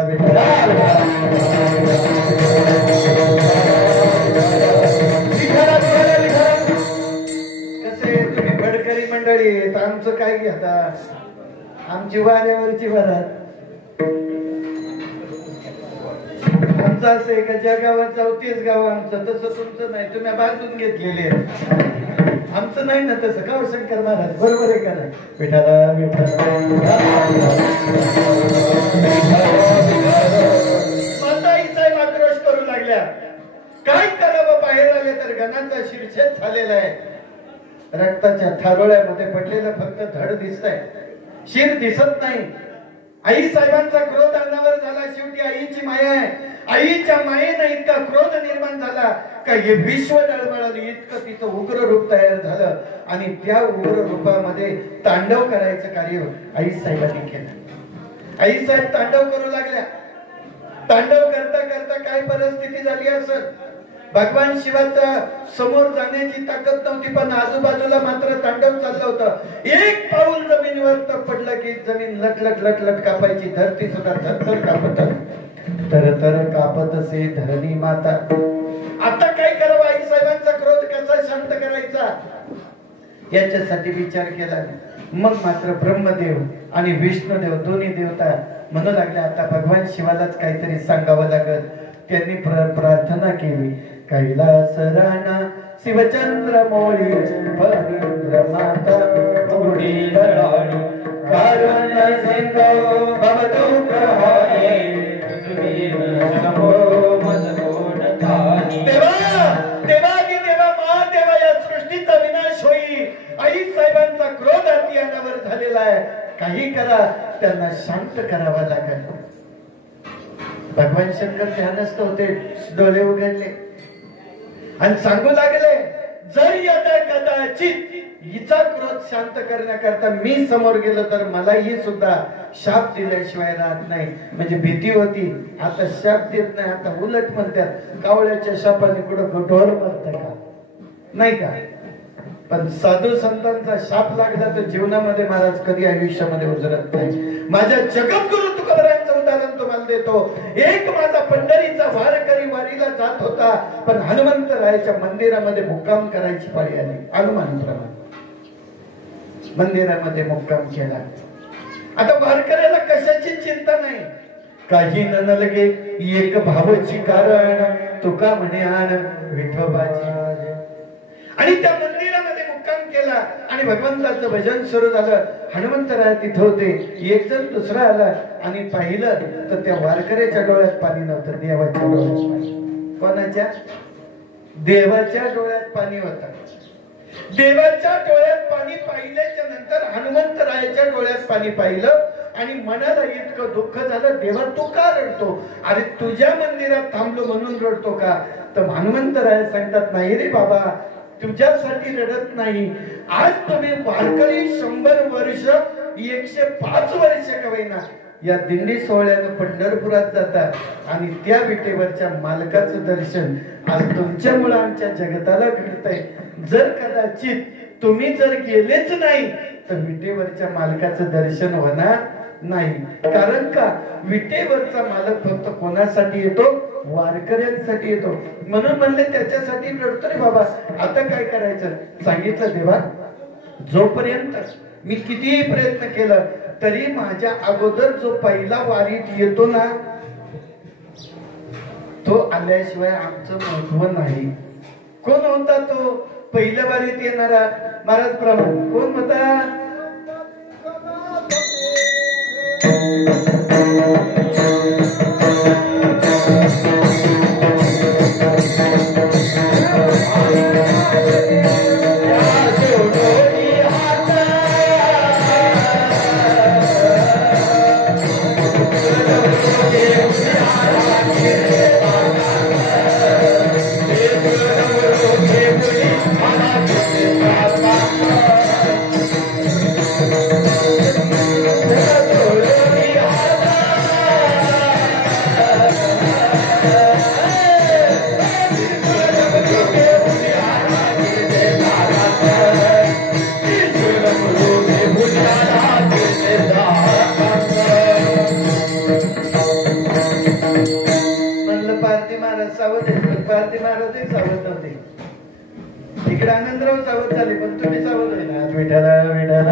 विठ्ठल मंडळी. आमचं काय घेता? आमची वाऱ्यावरची भरात. आमचं असं आहे का ज्या गावात जाऊ तेच गाव आमचं. तसं तुमचं नाही, तुम्ही बांधून घेतलेले. आमचं नाही ना तसं. का शंकर महाराज बरोबर आहे का नाही? विठाला माताई साहेब आक्रोश करू लागल्या. काय करावं? बाहेर आले तर गणांचा शिरछेद झालेला आहे. रक्ताच्या थारोळ्यामध्ये पडलेलं फक्त धड दिसतंय, शिर दिसत नाही. आई साहेबांचा क्रोध अंगावर झाला. शेवटी आईची माया आहे. आईच्या मायेनं इतका क्रोध निर्माण झाला का हे विश्व डळमळलं. इतकं तिचं उग्र रूप तयार झालं आणि त्या उग्र रूपामध्ये तांडव करायचं कार्य आई साहेबांनी केलं. आई साहेब तांडव करू लागल्या. तांडव करता करता काय परिस्थिती झाली असं? भगवान शिवाचा समोर जाण्याची ताकद नव्हती, पण आजूबाजूला मात्र तांडव चाललं होतं. एक पाऊल जमिनीवर पडलं की जमीन लटलट लटलट कापायची. धरती सुद्धा थरथर कापत तर कापत असे धरणी माता. आता काय करावं? आई साहेबांचा क्रोध कसा शांत करायचा याच्यासाठी विचार केला. मग मात्र ब्रह्मदेव आणि विष्णुदेव दोन्ही देवता म्हणू लागले, आता भगवान शिवालाच काहीतरी सांगावं लागत. त्यांनी प्रार्थना केली. कैलास राणा शिवचंद्र मोळी फणींद्र माता उडी जळाली कारण सिंधो भवतो प्रहारे देवा या सृष्टीचा विनाश होई. आई साहेबांचा क्रोध अतियानावर झालेला आहे. काही करा, त्यांना शांत करावा लागेल. भगवान शंकर ध्यानस्थ होते. डोळे उघडले आणि सांगू लागले, जर यदा कदाचित हिचा क्रोध शांत करण्याकरता मी समोर गेलो तर मलाही सुद्धा शाप दिल्याशिवाय राहत नाही. म्हणजे भीती होती, आता शाप देत नाही. आता उलट म्हणतात, कावळ्याच्या शापाने कुठं ढोर मरत का? नाही का? पण साधू संतांचा शाप लागला तर जीवनामध्ये महाराज कधी आयुष्यामध्ये उजरत नाही. माझ्या जगद्गुरु तुकोबरायांचं उदाहरण तुम्हाला देतो. एक माझा पंढरीचा वारकरी वारीला जात होता, पण हनुमंतरायाच्या मंदिरामध्ये मुक्काम करायची पाळी आली. हनुमंतराय मंदिरामध्ये मुक्काम केला. आता वारकऱ्याला कशाची चिंता नाही. काही न लगे एक भावची कारण तुका म्हणे आण विठोबाची. आणि त्या मंदिरामध्ये मुक्काम केला आणि भगवंताचं भजन सुरू झालं. हनुमंतराय तिथं होते. एक जण दुसरा आला आणि पाहिलं तर त्या वारकऱ्याच्या डोळ्यात पाणी नव्हतं, देवाच्या डोळ्यात पाणी. कोणाच्या? देवाच्या डोळ्यात पाणी होतं. देवाच्या डोळ्यात पाणी पाहिल्याच्या नंतर हनुमंतरायाच्या डोळ्यात पाणी पाहिलं आणि मनाला इतकं दुःख झालं. देवा तू का रडतो? अरे तुझ्या मंदिरात थांबलो म्हणून रडतो का? तर हनुमंतराय सांगतात, नाही रे बाबा, तुझ्यासाठी रडत नाही. आज तुम्ही वारकरी 100 वर्ष 105 वर्ष का होईना या दिंडी सोहळ्यानं पंढरपुरात जातात आणि त्या विटेवरच्या मालकाचं दर्शन आज तुमच्यामुळे आमच्या जगताला घडतंय. जर कदाचित तुम्ही जर गेलेच नाही तर विटेवरच्या मालकाचं दर्शन होणार नाही. कारण का? विटेवरचा मालक फक्त कोणासाठी येतो? वारकऱ्यांसाठी येतो. म्हणून म्हणले त्याच्यासाठी रडतो रे बाबा. आता काय करायचं? सांगितलं, देवा जोपर्यंत मी कितीही प्रयत्न केला तरी माझ्या अगोदर जो पहिला वारीत येतो ना तो आल्याशिवाय आमचं महत्व नाही. कोण होता तो पहिल्या वारीत येणारा? महाराज प्रभू कोण होता? इकडे आनंदराव सावध झाले पण तुम्ही सावध आहे ना. विठाला विठाला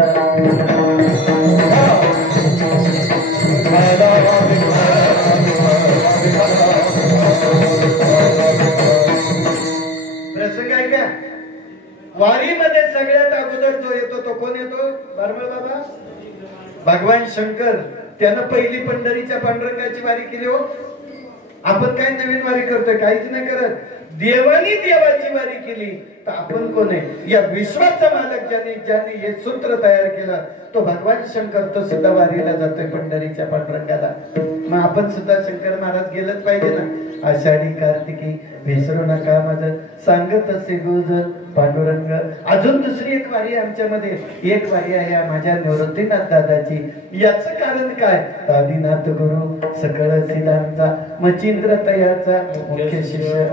प्रसंग आहे का? वारीमध्ये सगळ्यात अगोदर जो येतो तो कोण येतो? बारबळ बाबा भगवान शंकर. त्यानं पहिली पंढरीच्या पांडुरंगाची वारी केली. हो, आपण काय नवीन वारी करतोय? काहीच नाही करत. देवानी देवाची वारी केली तर आपण कोण आहे? या विश्वाचा मालक ज्याने हे सूत्र तयार केलं तो भगवान शंकर. तो सुद्धा वारीला जातोय पंढरीच्या पांडुरंगाला. मग आपण सुद्धा शंकर महाराज गेलंच पाहिजे ना. आषाढी कार्तिकी विसरू नका माझं सांगत असे गुज पांडुरंग. अजून दुसरी एक वारी आमच्यामध्ये एक वारी आहे माझ्या निवृत्तीनाथ दादाची. याचं कारण काय? आदिनाथ गुरु सकळ सिद्धांचा मचिंद्र तयाचा मुख्य शिष्य.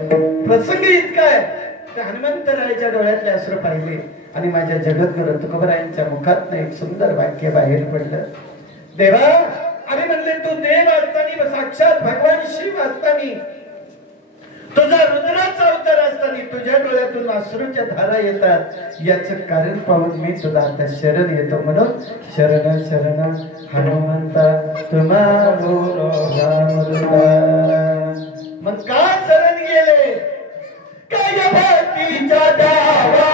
प्रसंग इतका आहे. हनुमंतरायाच्या डोळ्यातले अश्रू पाहिले आणि माझ्या जगद्गुरु तुकोबरायांच्या मुखात एक सुंदर वाक्य बाहेर पडलं. देवा, अरे म्हणले तू देव असताना साक्षात भगवान शिव असताना तुझा रुद्राचा अवतार असताना तुझ्या डोळ्यातून अश्रूच्या धारा येतात. याचं कारण पाहून मी तुला आता शरण येतो. म्हणून शरण शरण हनुमंता तुम्हारो मग का शरण गेले? काय भक्तीच्या गावाला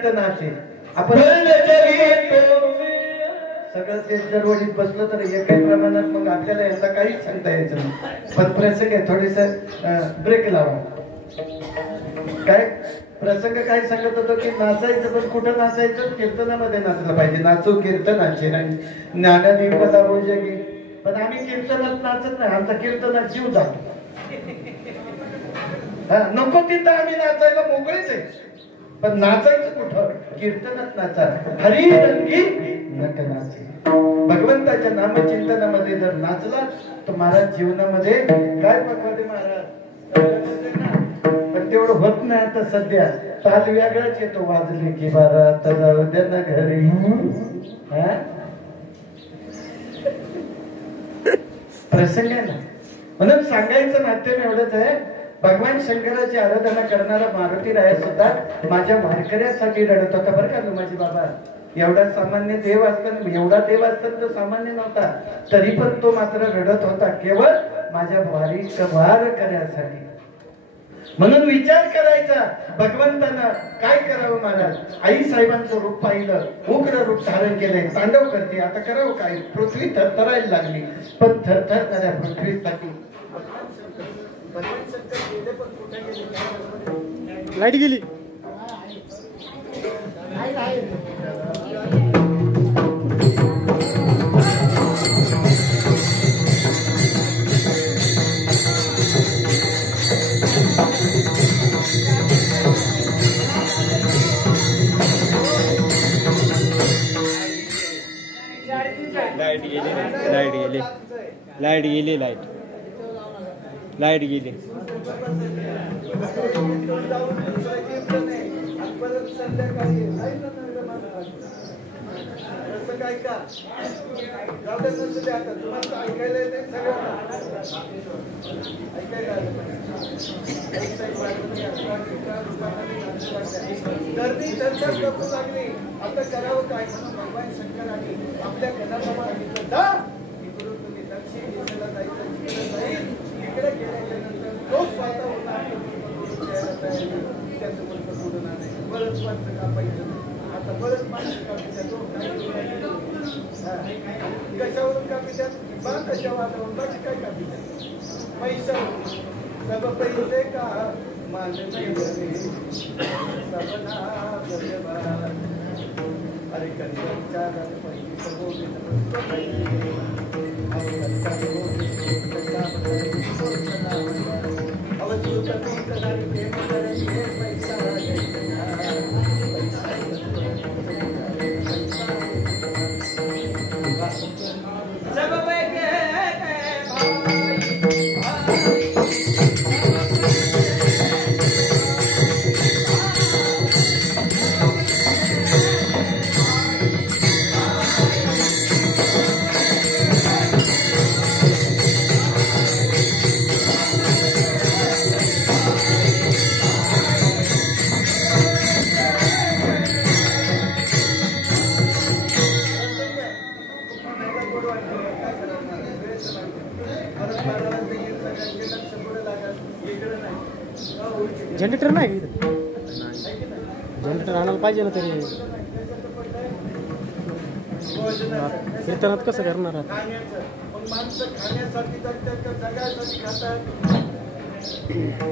नट नाचे. आपण सगळं ते जर वडीत बसलं तर एकाही प्रमाणात मग आपल्याला यांना काहीच सांगता यायचं नाही. पण प्रसंग आहे थोडीस ब्रेक लावा. काय प्रसंग काय सांगत होतो की नाचायचं, पण कुठं नाचायचं? कीर्तनामध्ये नाचलं पाहिजे. नाचू कीर्तनाचे नाही ज्ञानदीप दारू जगी. पण आम्ही कीर्तनात नाचत नाही, आमचा कीर्तनात जीव जातो. नको तिथं आम्ही नाचायला मोकळेच आहे, पण नाचायचं कुठं? कीर्तनात नाचा. हरी रंगी नट नाचे. भगवंताच्या नामचिंतनामध्ये जर नाचला तर महाराज जीवनामध्ये काय पकवते महाराज. पण तेवढं होत नाही आता सध्या. ताल वेगळाच येतो. वाजले की बारा आता जाऊ द्या ना घरी. प्रसंग आहे ना. म्हणून सांगायचं माध्यम एवढंच आहे, भगवान शंकराची आराधना करणारा मारुती राया सुद्धा माझ्या वारकऱ्यासाठी रडत होता बरं का माझी बाबा. एवढा सामान्य देव असताना, एवढा देव असताना तो सामान्य नव्हता, तरी पण तो मात्र रडत होता केवळ माझ्या वारकऱ्यासाठी. म्हणून विचार करायचा भगवंतानं काय करावं महाराज. आई साहेबांचं रूप पाहिलं, उग्र रूप धारण केलंय, तांडव करते. आता करावं काय? पृथ्वी थरथरायला लागली. पण थरथरणाऱ्या पृथ्वीसाठी लाईट गेली. लाईट गेली. काय का तुम्हाला ऐकायला येते सगळं. गर्दी चर्चा करू लागली. आता करावं काय? म्हणून भगवान शंकराने आपल्या घराला सांगितलं, तुम्ही दक्षिण दिशेला जायचं. इकडे गेल्याच्या नंतर तो स्वतः होता त्याचं मुलगा सोडून आणायचं. बरंच माणसं कापायचं. आता बरंच माणसं कापायचं. कशावरून कापितात? बा कशा वातावरण बाकी काय कापितात? पैशावरून. सब पैसे का मान अरे कंचा जनरेटर नाही. जनरेटर आणायला पाहिजे ना. तरी कीर्तनात कसं करणार? माणसं खाण्यासाठी जगायसाठी खातात.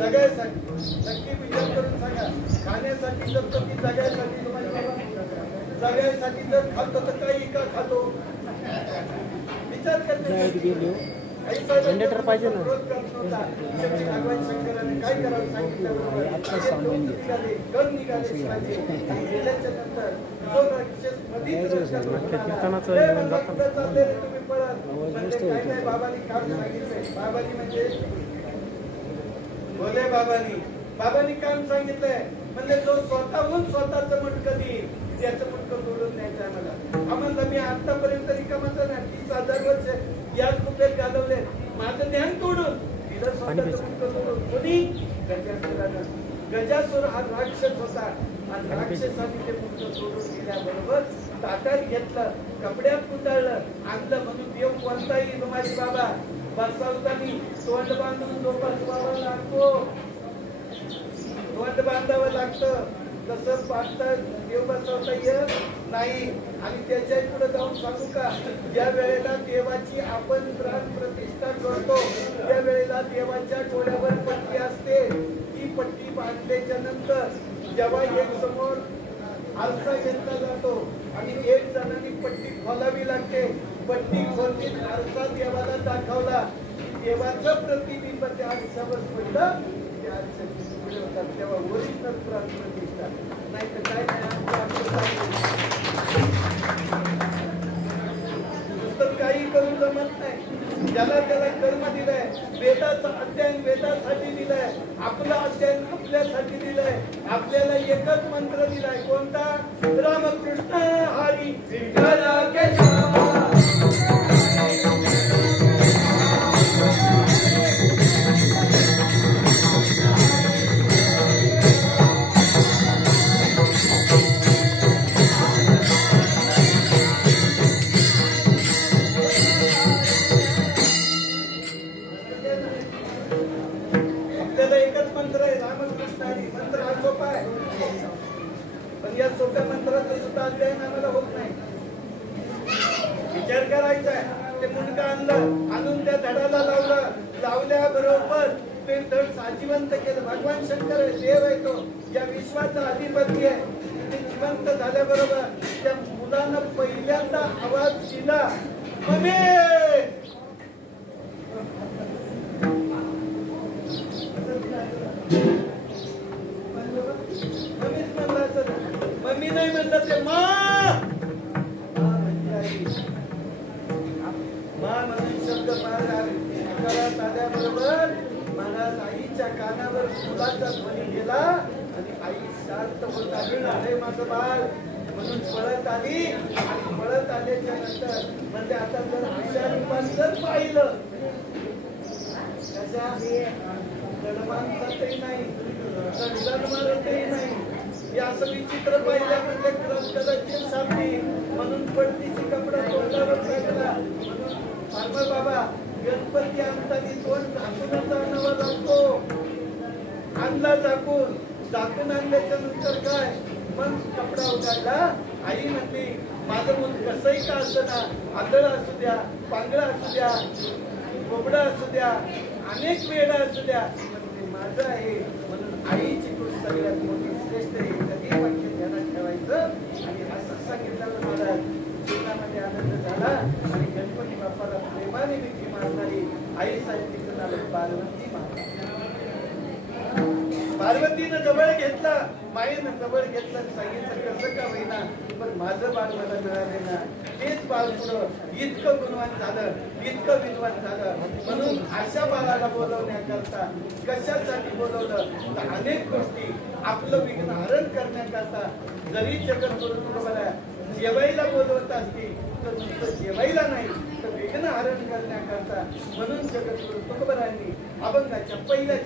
जगायसाठी नक्की विचार करून सांगा. खाण्यासाठी जगतो की जगायसाठी? जगायसाठी जर खातो तर काही का खातो? विचार करते. जनरेटर पाहिजे ना. भगवान शंकराने काय करावं सांगितलं. कीर्तनाचं बाबांनी काम सांगितलंय. बाबांनी म्हणजे भोले बाबांनी काम सांगितलंय. म्हणजे जो स्वतःहून स्वतःच मुंडकं देईल त्याचं मुंडकं तोडून न्यायचं आहे आम्हाला. मी आतापर्यंत रिकामाचा नाही. 30,000 वर्ष याच कुठे घालवले. माझं ज्ञान तोडून तिला स्वतःच मुंडकं तोडून. कोणी? गजासुरानं. गजासुर हा राक्षस होता आणि राक्षसाने ते मुंडकं तोडून गेल्याबरोबर ताटात घेतलं, कपड्यात कुंडाळलं, आणलं. म्हणून देव कोणताही माझी बाबा बसवतानी तोंड बांधून जो बसवावा लागतो, तोंड बांधावं लागतं. तसं बांधतात देव बसवता येत नाही. आणि त्याच्या पुढे जाऊन सांगू का, ज्या वेळेला देवाची आपण प्राण प्रतिष्ठा करतो त्या वेळेला देवाच्या डोळ्यावर पट्टी असते. ती पट्टी बांधल्याच्या नंतर जेव्हा एक समोर आरसा घेतला जातो आणि एक जणांनी पट्टी खोलावी लागते. पट्टी खोलली, आरसा देवाला दाखवला, देवाचं प्रतिबिंब त्या आरशावर पडलं, त्या आरशाची पुढे होतात तेव्हा ओरिजिनल प्राण प्रतिष्ठा. नाही तर काय नुसतं काही करून जमत नाही. ज्याला त्याला कर्म दिलंय, वेदाचं अध्ययन वेदासाठी दिलंय, आपलं अध्ययन आपल्यासाठी दिलंय. आपल्याला एकच मंत्र दिलाय, कोणता? रामकृष्ण हरी विठ्ठल केशव. या सोप्या मंत्राचं सुद्धा अध्ययन आम्हाला होत नाही. विचार करायचा आहे. ते मुंडका आणलं, आणून त्या झाडाला लावलं, लावल्याबरोबर ते धड साजिवंत केलं. भगवान शंकर देव आहे, तो या विश्वाचा अधिपती आहे. ते जिवंत झाल्याबरोबर त्या मुलानं पहिल्यांदा आवाज दिला, मम्मी. मम्मी नाही म्हणतात ते मा म्हणजे आई. मा म्हणून शब्द महाराज आल्याबरोबर महाराज आईच्या कानावर फुलाचा ध्वनी गेला आणि आई शांत होत आली. अरे माझं बाळ म्हणून पळत आली. आणि पळत आल्याच्या नंतर म्हणजे आता जर अशा रूपात जर पाहिलं, कशा जन्मांतही नाही, जन्मातही नाही, हे असं विचित्र पाहिलं म्हणजे कदाचित सापडी म्हणून पडतीची कपडा तोंडावर टाकला. म्हणून बाबा गणपती आणताना तोंड झाकूनच आणावा लागतो. आणला झाकून आणल्याच्या नंतर काय, मग कपडा उघडला. आई म्हणली, माझं मुल कसंही का असं ना, आंधळ असू द्या, पांगळा असू द्या, बोबडा असू द्या, अनेक वेळा असू द्या, पण माझं आहे. म्हणून आईची कृती सगळ्यात मोठी श्रेष्ठ आहे. कधी वाक्य ध्यानात ठेवायचं. आणि असं सांगितलं महाराज, जीवनामध्ये आनंद झाला. आणि गणपती बाप्पाला प्रेमाने मिठी मारणारी आई साहेब तिचं नाव पार्वती माता. पार्वतीनं जवळ घेतला, माईनं जवळ घेतलं, सांगितलं कसं का होईना पण माझं बाळ मला मिळाले ना. तेच बाळ पुढं इतकं गुणवान झालं, इतकं विद्वान झालं. म्हणून अशा बाळाला बोलवण्याकरता कशासाठी बोलवलं तर अनेक गोष्टी आपलं विघ्न हरण करण्याकरता. जरी जगद्गुरु तुकोबाला जेवायला बोलवत असतील तर नुसतं जेवायला नाही तर विघ्न हरण करण्याकरता. म्हणून जगद्गुरु तुकोबांनी अभंगाच्या पहिल्या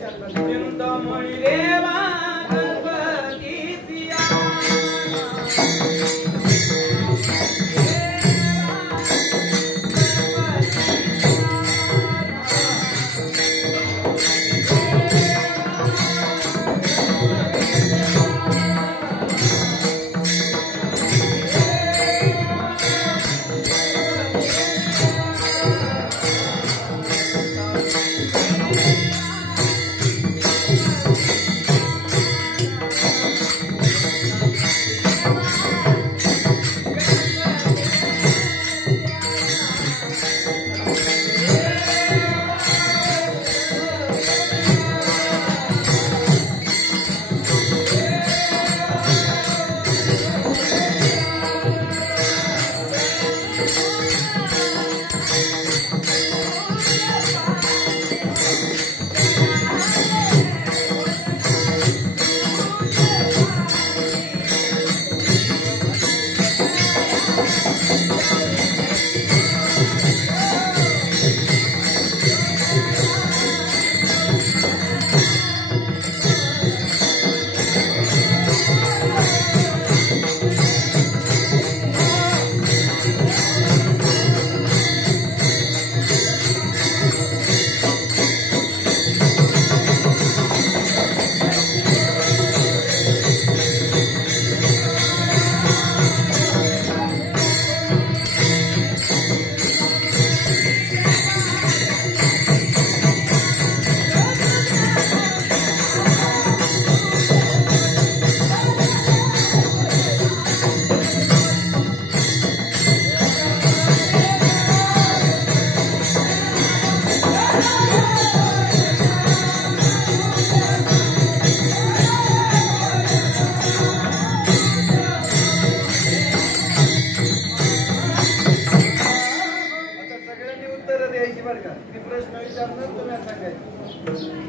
प्रश्न विचारणार तुम्हाला सांगायचं.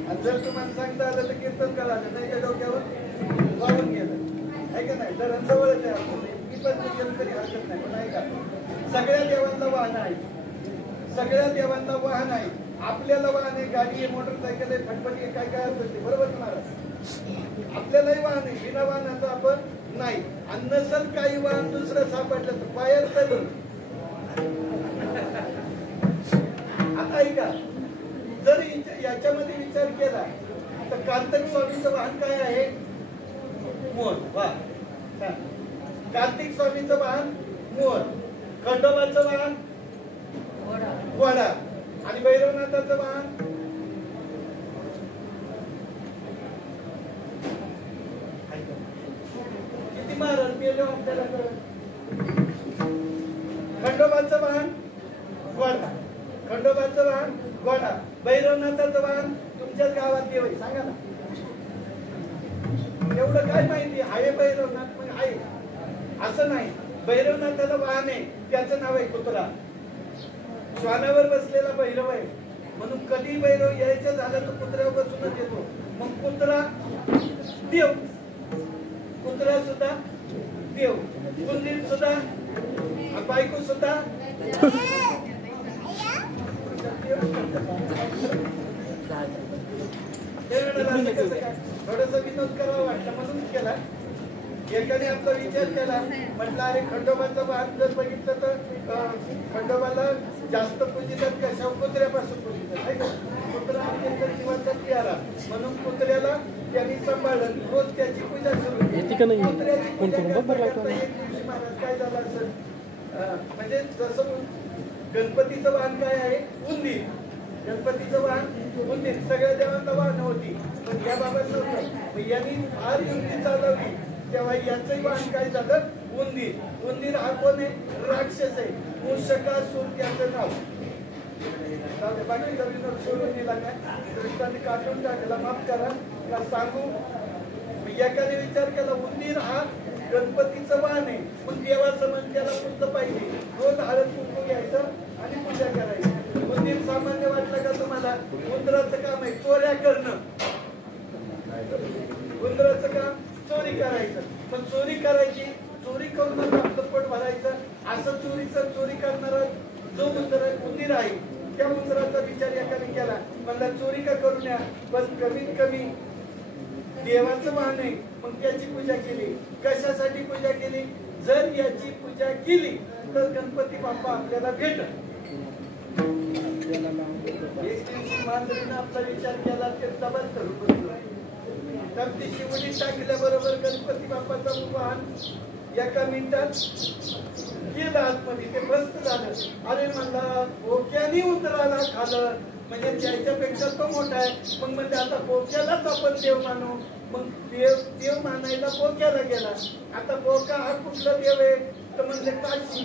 आणि जर तुम्हाला सांगता आलं तर कीर्तन करा, नाही त्या डोक्यावर वाहून गेलं आहे का नाही. जर जवळच आहे मी पण गेलं तरी हरकत नाही. पण ऐका, सगळ्या देवांना वाहन आहे, सगळ्या देवांना वाहन आहे. आपल्याला वाहन आहे, गाडी आहे, मोटरसायकल आहे, फटफटी आहे, काय काय असेल ते, बरोबर तुम्हाला. आपल्यालाही वाहन आहे, बिना वाहनाचं आपण नाही. आणि नसल काही वाहन दुसरं सापडलं तर बाहेर तरी. आता ऐका, जर याच्यामध्ये विचार केला तर कार्तिक स्वामीचं वाहन काय आहे? मोर. वा, कार्तिक स्वामीचं वाहन मोर, खंडोबाचं वाहन घोडा आणि भैरवनाथाचं वाहन किती महाराज मेले आपल्याला कळत. खंडोबाचं वाहन घोडा, खंडोबाचं वाहन घोडा, भैरवनाथाचं वाहन तुमच्याच गावात देव आहे, सांगा ना. एवढं काय माहिती आहे भैरवनाथ? पण आहे असं नाही. भैरवनाथाला वाहन आहे, त्याचं नाव आहे कुत्रा. श्वानावर बसलेला भैरव आहे, म्हणून कधी भैरव यायचं झालं तर कुत्र्यावर बसूनच येतो. मग कुत्रा देव, कुत्रा सुद्धा देव, कुंदीर सुद्धा, बायको सुद्धा. थोडस विनोद करावा वाटला म्हणून केला. एकाने आपला विचार केला, म्हटलं अरे खंडोबाचं वाहन जर बघितलं तर खंडोबाला जास्त पूजितात कशा? कुत्र्यापासून पूजितात. कुत्रा आपल्या जीवाचा प्यारा, म्हणून कुत्र्याला त्यांनी सांभाळलं, रोज त्याची पूजा सुरू. कुत्र्याची पूजा करता एक दिवशी महाराज काय झालं असेल, म्हणजे जसं गणपतीचं वाहन काय आहे? उंदीर. गणपतीचं वाहन उंदीर. सगळ्या देवांना वाहन होती, पण या बाबत नव्हतं. यांनी फार युक्ती चालवली, तेव्हा याचंही वाहन काय झालं? उंदीर. उंदीर हा कोण आहे? राक्षस आहे. मूषकासूर त्याचं नाव. बाकी विनोद सोडून दिला काय, दृष्टांनी काढून टाकला, माफ करा का सांगू. एकाने विचार केला, उंदीर हा गणपतीचं वाहन आहे, मग देवासमोर त्याला पुजलं पाहिजे, रोज हळद कुंकू घ्यायचं आणि पूजा करायची. उंदीर सामान्य वाटलं का तुम्हाला? उंदराचं काम आहे चोऱ्या करणं. उंदराचं काम चोरी करायचं. पण चोरी करायची, चोरी करून आपलं पोट भरायचं, असं चोरी करणारा जो उंदीर आहे, त्या उंदराचा विचार एकाने केला, मला चोरी का करू नये, पण कमीत कमी देवाचं वाहन आहे, मग त्याची पूजा केली. कशासाठी पूजा केली? जर याची पूजा केली तर गणपती बाप्पा आपल्याला भेटत. एक दिवशी मांजरीनं आपला विचार केला, ते डबल करू तर ती शिवडी टाकल्याबरोबर गणपती बाप्पाचा वाहन एका मिनिटात गेलं आतमध्ये. ते बसत झालं. अरे म्हणला बोक्याने उतराला खालं, म्हणजे त्याच्यापेक्षा तो मोठा आहे. मग म्हणजे आता बोक्यालाच आपण देव मानू. मग देव मानायला बोक्याला गेला. आता बोका हा कुठला देव आहे? तर म्हणजे काशी.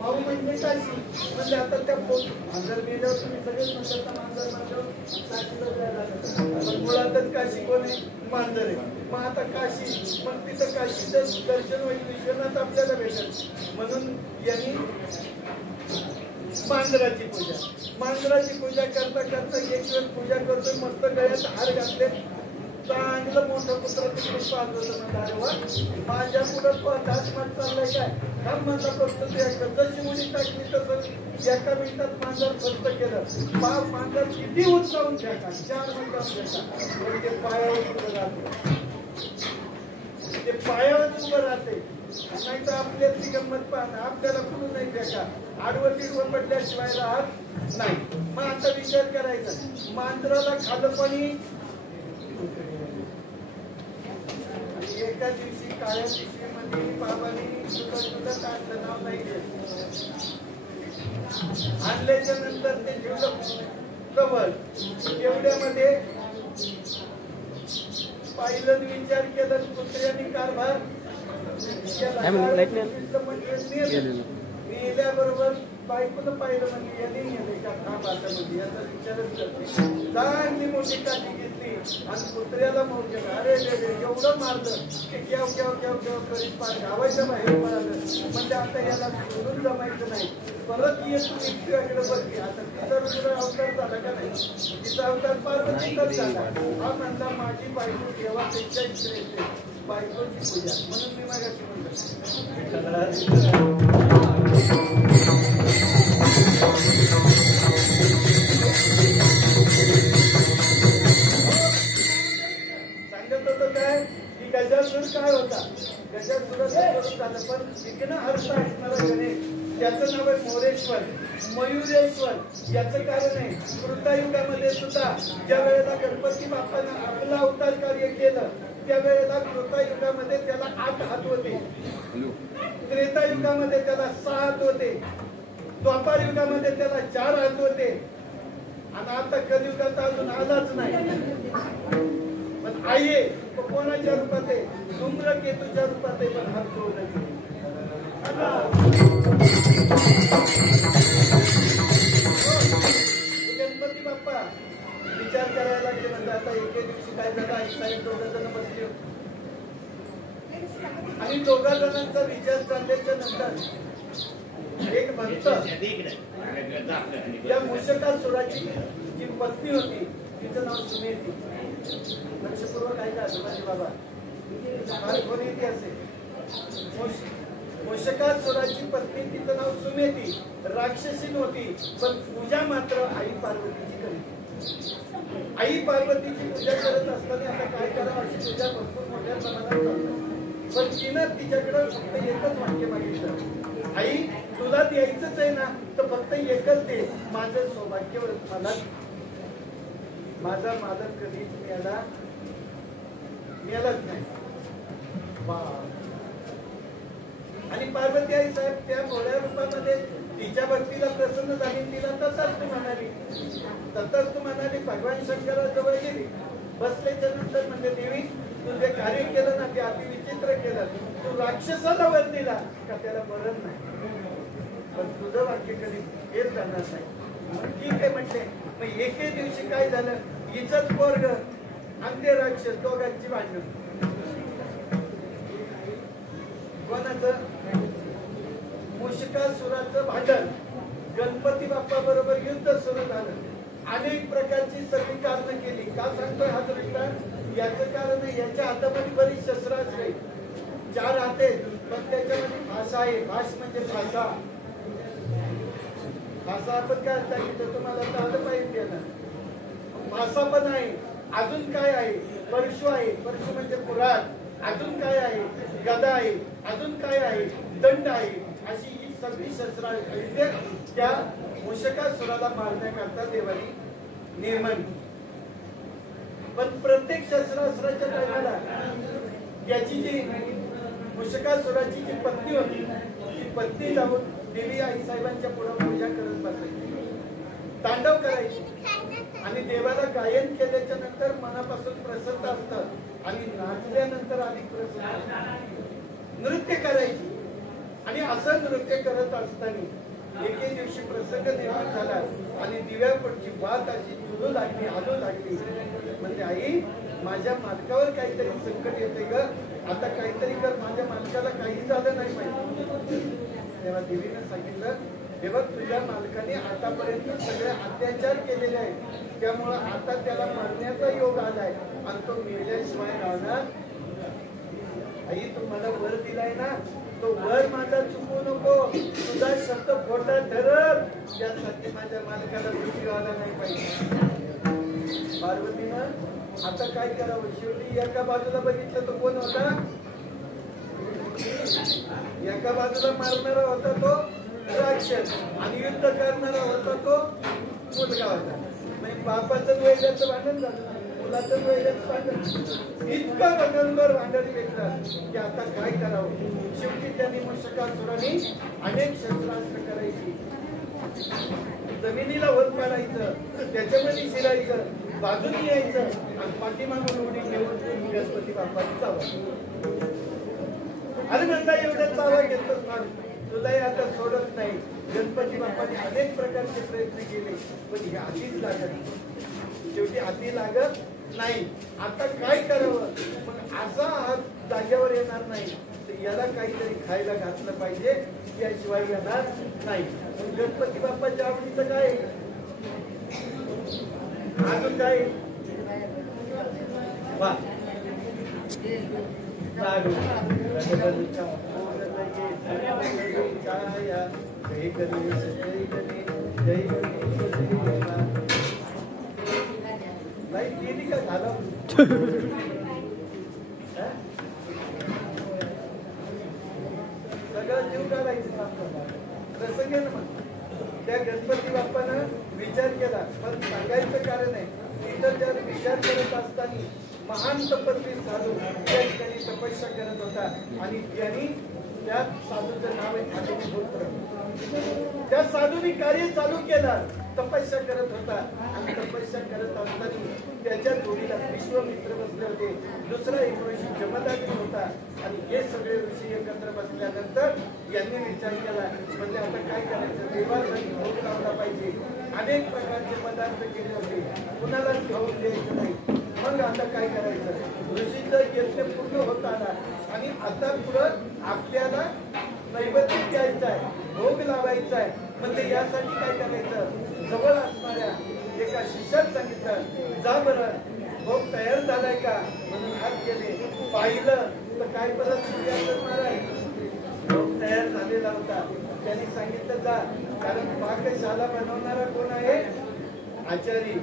भाऊ म्हणजे काशी. म्हणजे आता त्या मांजर गेल्यावर तुम्ही सगळेच म्हणतात मांजर मांजर, मुळातच काशी कोण आहे? मांजर आहे. मग आता काशी, मग तिथं काशीचं दर्शन होईल, विश्वनाथ आपल्याला भेटेल. म्हणून यांनी मांजराची पूजा, मांजराची पूजा करता करता एक दिवस पूजा करतोय, मस्त गळ्यात हार घातले, चांगलं मोठं कुत्र तिकडे पाहत होतं. अरे वा, माझ्या पुढं तो घासमाट चाललाय काय? हा म्हणला फक्त जशी मुली टाकली तसं एका मिनिटात मांजर फक्त केलं. मांजर किती उंचावून घ्यायचा? 4 मिनिटात घ्यायचा. पण ते पायावर उभं राहते, ते पायावर उभं राहते. नाही तर आपल्यातली गंमत पाहणं, आपल्याला कुठून नाही द्यायचा, आडवं तिडवं पडल्याशिवाय राहत नाही. मग आता विचार करायचा, मांजराला खाल्लं पाणी. एका दिवशी काळ्या पिशवीमध्ये बाबांनी सुद्धा काढलं, नाव नाही घेत. आणल्याच्या नंतर ते ठेवलं कवर. एवढ्यामध्ये पाहिलं, विचार केला, कुत्र्याने कारभार गेल्याबरोबर बायकोनं पाहिलं, म्हणजे याने गेले का थांब आता, म्हणजे याचा विचारच करते. चांगली मोठी काठी घेतली आणि कुत्र्याला मोठ गेला. अरे रे रे, एवढं मारलं की केव केव केव केव करीत गावाच्या बाहेर पळालं. म्हणजे आता याला सोडून जमायचं नाही. परत येतो एकटीकडे बघते. आता तिचा रुद्र अवतार झाला का नाही? तिचा अवतार पार्वतीचाच झाला. हा म्हणला माझी बायको देवापेक्षा श्रेष्ठ आहे. बायकोची पूजा. म्हणून मी मागाशी म्हणलं सांगत होतं काय की गजासूर काय होता? गजासुराचं स्वरूप झालं, पण विघ्न हरता असणारा गणेश त्याचं नाव आहे मोरेश्वर, मयुरेश्वर. याचं कारण आहे कृतायुगामध्ये सुद्धा ज्या वेळेला गणपती बाप्पानं आपलं अवतार कार्य केलं त्यावेळेला कृतायुगामध्ये त्याला 8 हात होते, त्रेतायुगामध्ये त्याला 6 हात होते, द्वापार युगामध्ये त्याला 4 हात होते आणि आता कलियुगात अजून आलाच नाही. पण आहे तो कोणाच्या रूपात आहे? धूम्रकेतूच्या रूपात आहे. पण हात जोडला गणपती बाप्पा विचार करायला लागले. म्हणजे आता एके दिवशी काय झालं? आई साहेब 2 जण बसले आणि 2 जणांचा विचार चालल्याच्या नंतर एक भक्त या मूषकासुराची जी पत्नी होती तिचं नाव सुमेधी. लक्षपूर्वक ऐका आजोबाजी बाबा, फार खोली इतिहास आहे. मूषकासुराची पत्नी तिचं नाव सुमेधी राक्षसीन होती, पण पूजा मात्र आई पार्वतीची करीत. आई पार्वतीची पूजा करत असताना आता काय करावं अशी पूजा भरपूर मोठ्या प्रमाणात करतात. पण तिनं तिच्याकडे फक्त एकच वाक्य मागितलं, आई तुला द्यायचंच आहे ना तर फक्त एकच दे, माझं सौभाग्य मला माझा मालक कधीच मिळालाच नाही. आणि पार्वती आई साहेब त्या भोळ्या रूपामध्ये तिच्या भक्तीला प्रसन्न झाली. तिला तथास्तु म्हणाली. भगवान शंकराजवळ गेली, बसल्याच्या नंतर म्हणजे देवी तू जे कार्य केलं ना ते अति विचित्र केलं. तू राक्षसाला वर दिला का त्याला मरण नाही, पण तुझं वाक्य कधी हेच जाणार नाही. मग ठीक आहे म्हटले. मग एके दिवशी काय झालं? हिचंच पोरग आणि ते राक्षस दोघांची भांडण. कोणाचं? मूषकासुराचं भांडण. गणपती बाप्पा बरोबर युद्ध सुरू झालं. अनेक प्रकारची सगळी कारणं केली. का सांगतोय हा दृष्टांत? याचं कारण आहे याच्या हातामध्ये बरीच शस्त्रास्त्र आहे. 4 हात आहेत, पण त्याच्यामध्ये भाषा आहे. भाष म्हणजे भाषा. भाषा आपण काय सांगितलं तुम्हाला तर आलं पाहिजे ना. भाषा पण आहे. अजून काय आहे? परशु आहे. परशु म्हणजे पुराण. अजून काय आहे? गदा आहे. अजून काय आहे? दंड आहे. अशी ही सगळी शस्त्र त्या मूषकासुराला मारण्याकरता देवानी निर्माण. पण प्रत्येक शस्त्रास्त्राच्या टायमाला याची जी मूषकासुराची जी पत्नी होती ती पत्नी जाऊन देवी आई साहेबांच्या पुढे पूजा करत बसायची, तांडव करायची आणि देवाला गायन केल्याच्या नंतर मनापासून प्रसन्न असतं आणि नाचल्यानंतर अधिक प्रसन्न, नृत्य करायची. आणि असं नृत्य करत असताना एके दिवशी प्रसंग निर्माण झाला आणि दिव्यापुढची वात अशी जुळू लागली, हलू लागली. म्हणजे आई माझ्या मालकावर काहीतरी संकट येते ग, आता काहीतरी कर, माझ्या मालकाला काही झालं नाही पाहिजे. तेव्हा देवीनं सांगितलं, हे बघ तुझ्या मालकाने आतापर्यंत सगळे अत्याचार केलेले आहेत, त्यामुळं आता त्याला मरण्याचा योग आलाय आणि तो मेल्याशिवाय राहणार. आई तू मला वर दिलाय ना, तो वर माझा चुकू नको, तुझा शब्द खोटा ठरल, यासाठी माझ्या मालकाला मृत्यू आला नाही पाहिजे. पार्वतीनं आता काय करावं? शेवटी एका बाजूला बघितलं तर कोण होता? एका बाजूला मारणारा होता तो राक्षस आणि युद्ध करणारा होता तो मुलगा होता. म्हणजे बापाचं वैद्याचं भांडण झालं, मुलाचं वैद्याचं भांडण, इतकं रगणभर भांडण भेटलं की आता काय करावं? शेवटी त्यांनी मूषकासुराने अनेक शस्त्रास्त्र करायची, जमिनीला वर पाडायचं, त्याच्यामध्ये शिरायचं, बाजूने यायचं आणि पाठीमागून उडी घेऊन गणपती बाप्पाची चावा. अरे म्हणता एवढ्या चावा घेतोच ना, तुलाही आता सोडत नाही. गणपती बाप्पाने अनेक प्रकारचे प्रयत्न केले पण हे हातीच लागत, शेवटी हाती लागत नाही. आता काय करावं? मग असा हात जागेवर येणार नाही तर याला काहीतरी खायला घातलं पाहिजे, याशिवाय येणार नाही. गणपती बाप्पाच्या आवडीचं काय? अजून काय? लाडू. लाईट गेली का? झालं सगळं जीव काढायचं प्रसंग आहे ना. मग त्या गणपती बाप्पानं विचार केला, पण सांगायचं कारण आहे, इतर जर विचार करत असताना महान तपस्वी साधू त्या ठिकाणी तपस्या करत होता आणि त्यांनी त्या साधूचं नाव आहे आदिपुत्र. त्या साधूंनी कार्य चालू केलं, तपस्या करत होता आणि तपस्या करत असताना त्याच्या जोडीला विश्वामित्र बसले होते, दुसरा एक ऋषी जमदग्नी होता. आणि हे सगळे ऋषी एकत्र बसल्यानंतर यांनी विचार केला, म्हणजे आता काय करायचं, देवासाठी भोग लावला पाहिजे. अनेक प्रकारचे पदार्थ केले होते, कुणालाच खाऊन द्यायचं नाही. मग आता काय करायचं, ऋषीचा यज्ञ पूर्ण होत आला आणि आता पुढं आपल्याला नैवेद्य द्यायचा आहे, भोग लावायचा आहे. म्हणजे यासाठी काय करायचं, जवळ असणाऱ्या एका शिष्यात सांगितलं, जा बरं भोग तयार झालाय का म्हणून हात केले, पाहिलं तर काय परत भोग तयार झालेला होता. त्यांनी सांगितलं जा, कारण पाकशाला बनवणारा कोण आहे, आचारी.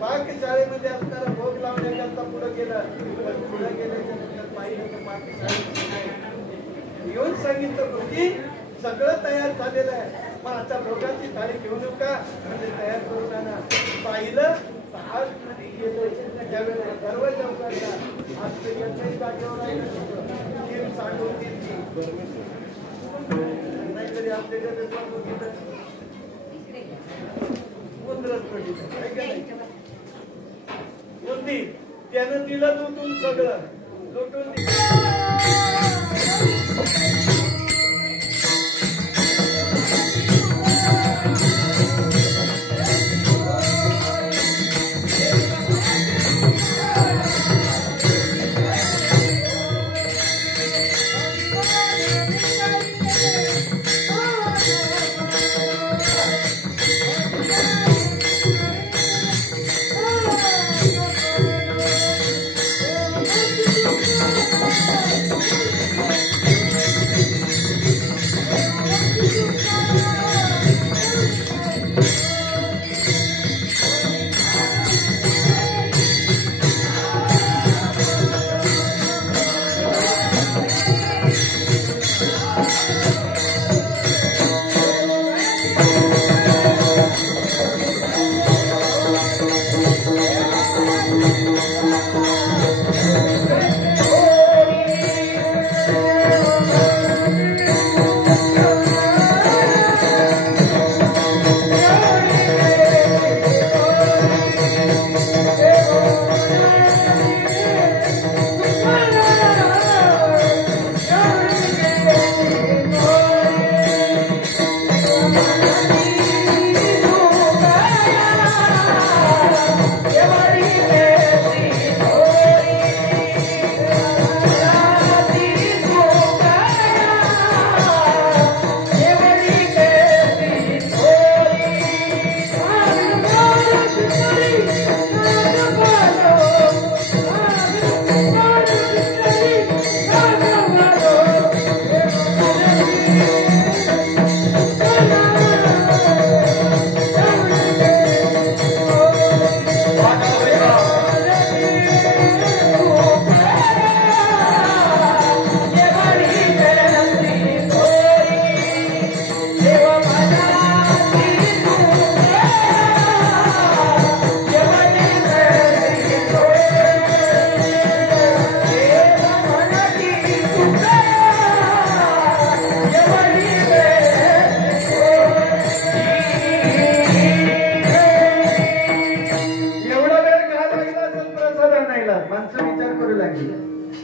पाकशाळेमध्ये असणारा भोग लावण्याकरता पुढे गेलं, पण पुढे गेल्याच्या नंतर पाहिलं तर पाकशाळेत येऊन सांगितलं, गुरुजी सगळं तयार झालेलं आहे, मग आता भोगाची थाळी घेऊन येऊ का, म्हणजे तयार करून आणा. पाहिलं आज मध्ये गेलो, त्यावेळेला दरवाजा उघडला, आज ते यज्ञ जागेवर आहे, सांडून नाहीतरी आपल्याकडे त्यानं तिला लुटून सगळं लुटून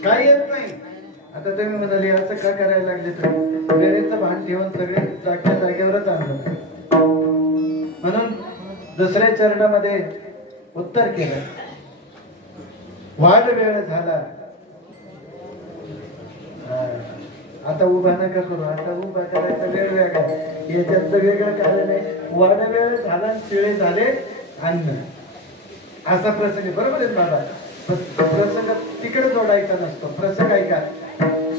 काय येत नाही. आता तुम्ही म्हणाले असं का करायला लागले, तुम्ही वेळेचं भान ठेवून सगळे जागच्या जागेवरच आणलं. म्हणून दुसऱ्या चरणामध्ये उत्तर केलं, वाढ वेळ झाला आता उभा नका करू, आता उभा करायचा वेळ वेगळा, याच्यात वेगळं कारण आहे. वाढ वेळ झाला, शिळे झाले अन्न, असा प्रसंग आहे. बरोबर आहे बाबा, प्रसंग तिकडे जोडायचा नसतो, प्रसंग ऐका.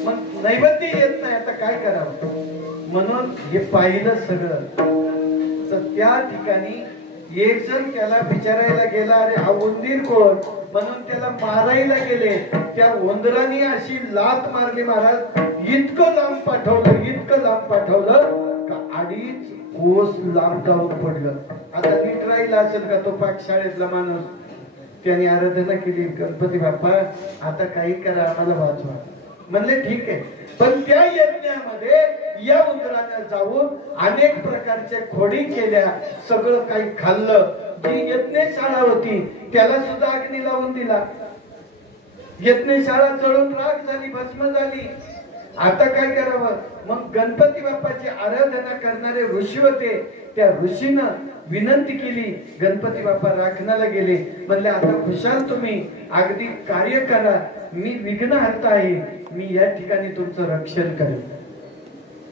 मग नैवेद्य येत नाही, आता काय करावं? म्हणून हे पाहिलं सगळं, तर त्या ठिकाणी एक जण त्याला विचारायला गेला, अरे हा उंदीर कोण? म्हणून त्याला मारायला गेले. त्या उंदराने अशी लात मारली महाराज, इतकं लांब पाठवलं, इतकं लांब पाठवलं का 2.5 कोस लांब जाऊन पडलं. आता नीट राहिला असेल का तो पाकशाळेतला माणूस? त्याने आराधना केली, गणपती बाप्पा आता काही करा, आम्हाला वाचवा. म्हणले ठीक आहे. पण त्या यज्ञामध्ये या उंदराने जाऊन अनेक प्रकारच्या खोडी केल्या, सगळं काही खाल्लं. जी यज्ञशाळा होती त्याला सुद्धा अग्नी लावून दिला. यज्ञशाळा जळून राख झाली, भस्म झाली. आता काय करावं? मग गणपती बाप्पाची आराधना करणारे ऋषी होते, त्या ऋषीनं विनंती केली. गणपती बाप्पा राखणाला गेले, म्हणले आता खुशाल तुम्ही अगदी कार्य करा, मी विघ्नहर्ता आहे, मी या ठिकाणी तुमचं रक्षण करेन.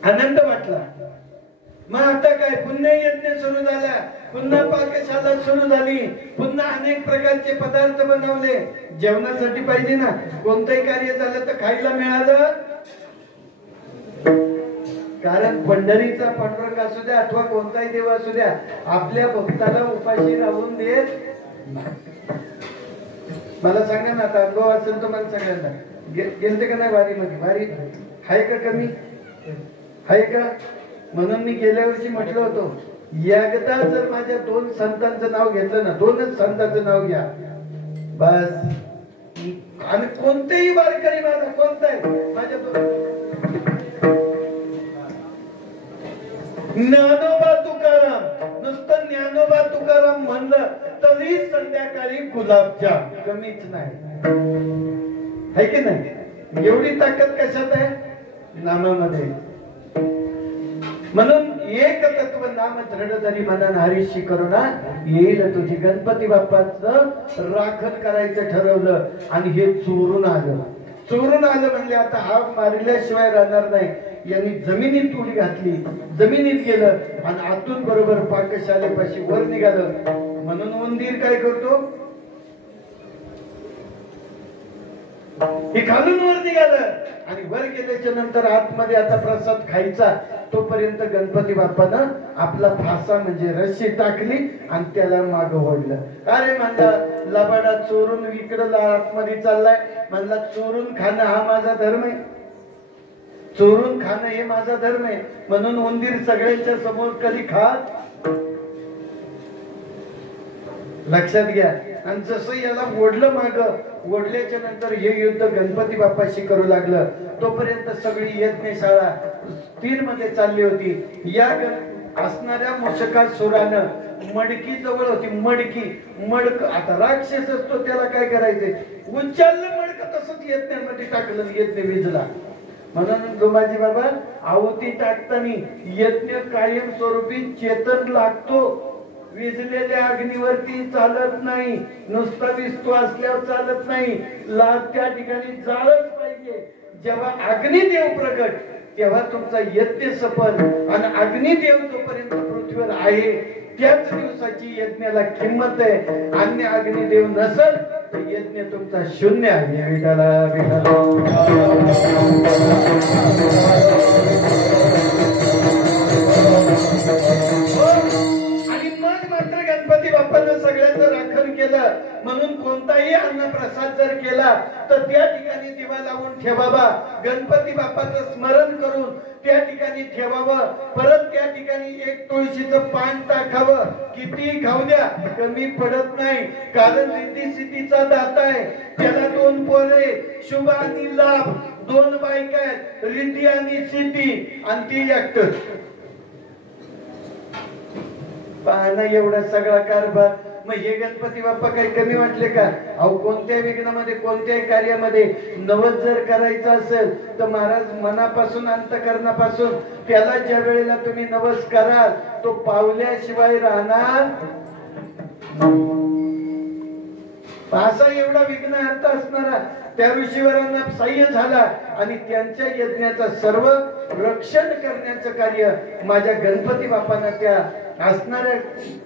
आनंद वाटला. मग आता काय? पुन्हा यज्ञ सुरू झाला, पुन्हा पाकशाला सुरू झाली, पुन्हा अनेक प्रकारचे पदार्थ बनवले. जेवणासाठी पाहिजे ना, कोणतंही कार्य झालं तर खायला मिळालं. कारण पंढरीचा पांडुरंग असू द्या अथवा कोणताही देव असू द्या, आपल्या भक्ताला उपाशी राहून देत. मला सांगा ना, आता अनुभव असेल तर मला सांगा ना, गेलते का नाही वारीमध्ये? वारी आहे का कमी? आहे का? म्हणून मी गेल्या वर्षी म्हटलं होतं, एकदा जर माझ्या 2 संतांचं नाव घेतलं ना, 2च संतांचं नाव घ्या बस. आणि कोणतेही वारकरी माझा कोणताही माझ्या ज्ञानोबा तुकाराम, नुसतं ज्ञानोबा तुकाराम म्हणलं तरी संध्याकाळी गुलाबजाम, कमीच नाही. है की नाही? एवढी ताकद कशात आहे? नामामध्ये. म्हणून एक तत्व नाम दृढ जरी मनान हरीशी करुणा येईल तुझी. गणपती बाप्पाचं राखण करायचं ठरवलं आणि हे चोरून आलं. चोरून आलं म्हणजे आता हा मारल्याशिवाय राहणार नाही. यांनी जमिनीत उडी घातली, जमिनीत गेलं आणि आतून बरोबर पाकशालेपाशी वर निघालं. म्हणून उंदीर काय करतो? हे खालून वर निघालं आणि वर गेल्याच्या नंतर आतमध्ये आता प्रसाद खायचा. तोपर्यंत गणपती बाप्पानं आपला फासा म्हणजे रस्सी टाकली आणि त्याला माग ओढलं. अरे म्हणला लबाडा, चोरून इकडं आतमध्ये चाललाय. म्हणला चोरून खाणं हा माझा धर्म आहे, चोरून खाणं हे माझा धर्म आहे. म्हणून उंदीर सगळ्यांच्या समोर कधी खात, लक्षात घ्या. आणि जसं याला ओढलं माग, ओढल्याच्या नंतर हे युद्ध गणपती बाप्पाशी करू लागलं. तोपर्यंत सगळी यज्ञशाळा स्थिर मध्ये चालली होती. या असणाऱ्या मूषकासुरानं मडकी जवळ होती, मडक आता राक्षस असतो त्याला काय करायचंय, उच्चारलं मडक तसंच यज्ञामध्ये टाकलं, यज्ञ विजला. म्हणून डोंबाजी बाबा आहुती टाकताना यज्ञ कायम स्वरूपी चेतन लागतो. विजलेल्या अग्नीवरती चालत नाही, नुसता विस्तू असल्यावर चालत नाही, लाग त्या ठिकाणी जाळच पाहिजे. जेव्हा अग्निदेव प्रकट तेव्हा तुमचा यज्ञ सफल. आणि अग्निदेव जोपर्यंत पृथ्वीवर आहे त्याच दिवसाची यज्ञाला किंमत आहे. अन्य अग्निदेव नसल तर यज्ञ तुमचा शून्य आहे. विठाला गणपती बाप्पानं सगळ्यांचं राखण केलं. म्हणून कोणताही अन्न प्रसाद जर केला तर त्या ठिकाणी दिवा लावून ठेवावा, गणपती बाप्पाचं स्मरण करून त्या ठिकाणी ठेवावं. परत त्या ठिकाणी एक तुळशीचं पान टाकावं. किती खाऊ द्या, कमी पडत नाही. कारण रिद्धी सिद्धीचा दाता आहे. त्याला 2 पोरे, शुभ आणि लाभ, 2 बायका आहेत, रिद्धी आणि सिद्धी, आणि ती एकटच. पाहणं एवढा सगळा कारभार. मग हे गणपती बाप्पा काही कमी वाटले का? अहो कोणत्याही विघ्नामध्ये, कोणत्याही कार्यामध्ये नवस जर करायचं असेल तर महाराज मनापासून, अंतकरणापासून त्याला ज्या वेळेला तुम्ही नवस कराल तो पावल्याशिवाय राहणार. असा एवढा विघ्नहर्ता असणारा त्या ऋषीवरांना सह्य झाला आणि त्यांच्या यज्ञाचं सर्व रक्षण करण्याचं कार्य माझ्या गणपती बाप्पांना त्या असणाऱ्या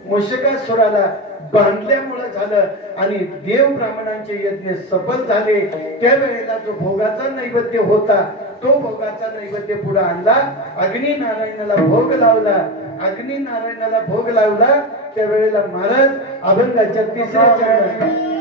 मूषकासुराला बांधल्यामुळे झालं आणि देव ब्राह्मणांचे यज्ञ सफल झाले. त्यावेळेला जो भोगाचा नैवेद्य होता तो भोगाचा नैवेद्य पुढे आणला. अग्नी नारायणाला भोग लावला. अग्नी नारायणाला भोग लावला त्यावेळेला महाराज अभंगाच्या तिसऱ्या चरणात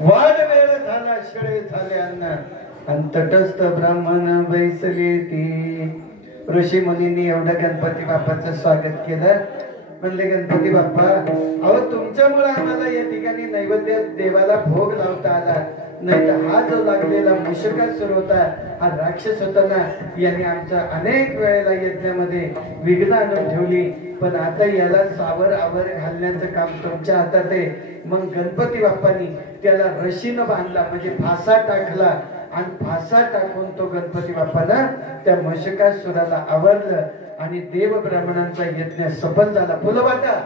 वाढ वेळ झाला शिळे झाले अन्न आणि तटस्थ ब्राह्मण बैसले ती. ऋषी मुनींनी एवढं गणपती बाप्पाचं स्वागत केलं. म्हणले गणपती बाप्पा अहो तुमच्यामुळे आम्हाला या ठिकाणी नैवेद्य देवाला भोग लावता आला. नाही तर हा जो लागलेला मूषकासुर होता हा राक्षस होता ना याने आमच्या अनेक वेळेला यज्ञामध्ये विघ्न आणून ठेवली. पण आता याला सावर आवर घालण्याचं काम तुमच्या हातात आहे. मग गणपती बाप्पांनी त्याला रशीनं बांधला म्हणजे फासा टाकला आणि फासा टाकून तो गणपती बाप्पाला त्या मूषकासुराला आवरलं आणि देव ब्राह्मणांचा यज्ञ सफल झाला. फुलं वाटा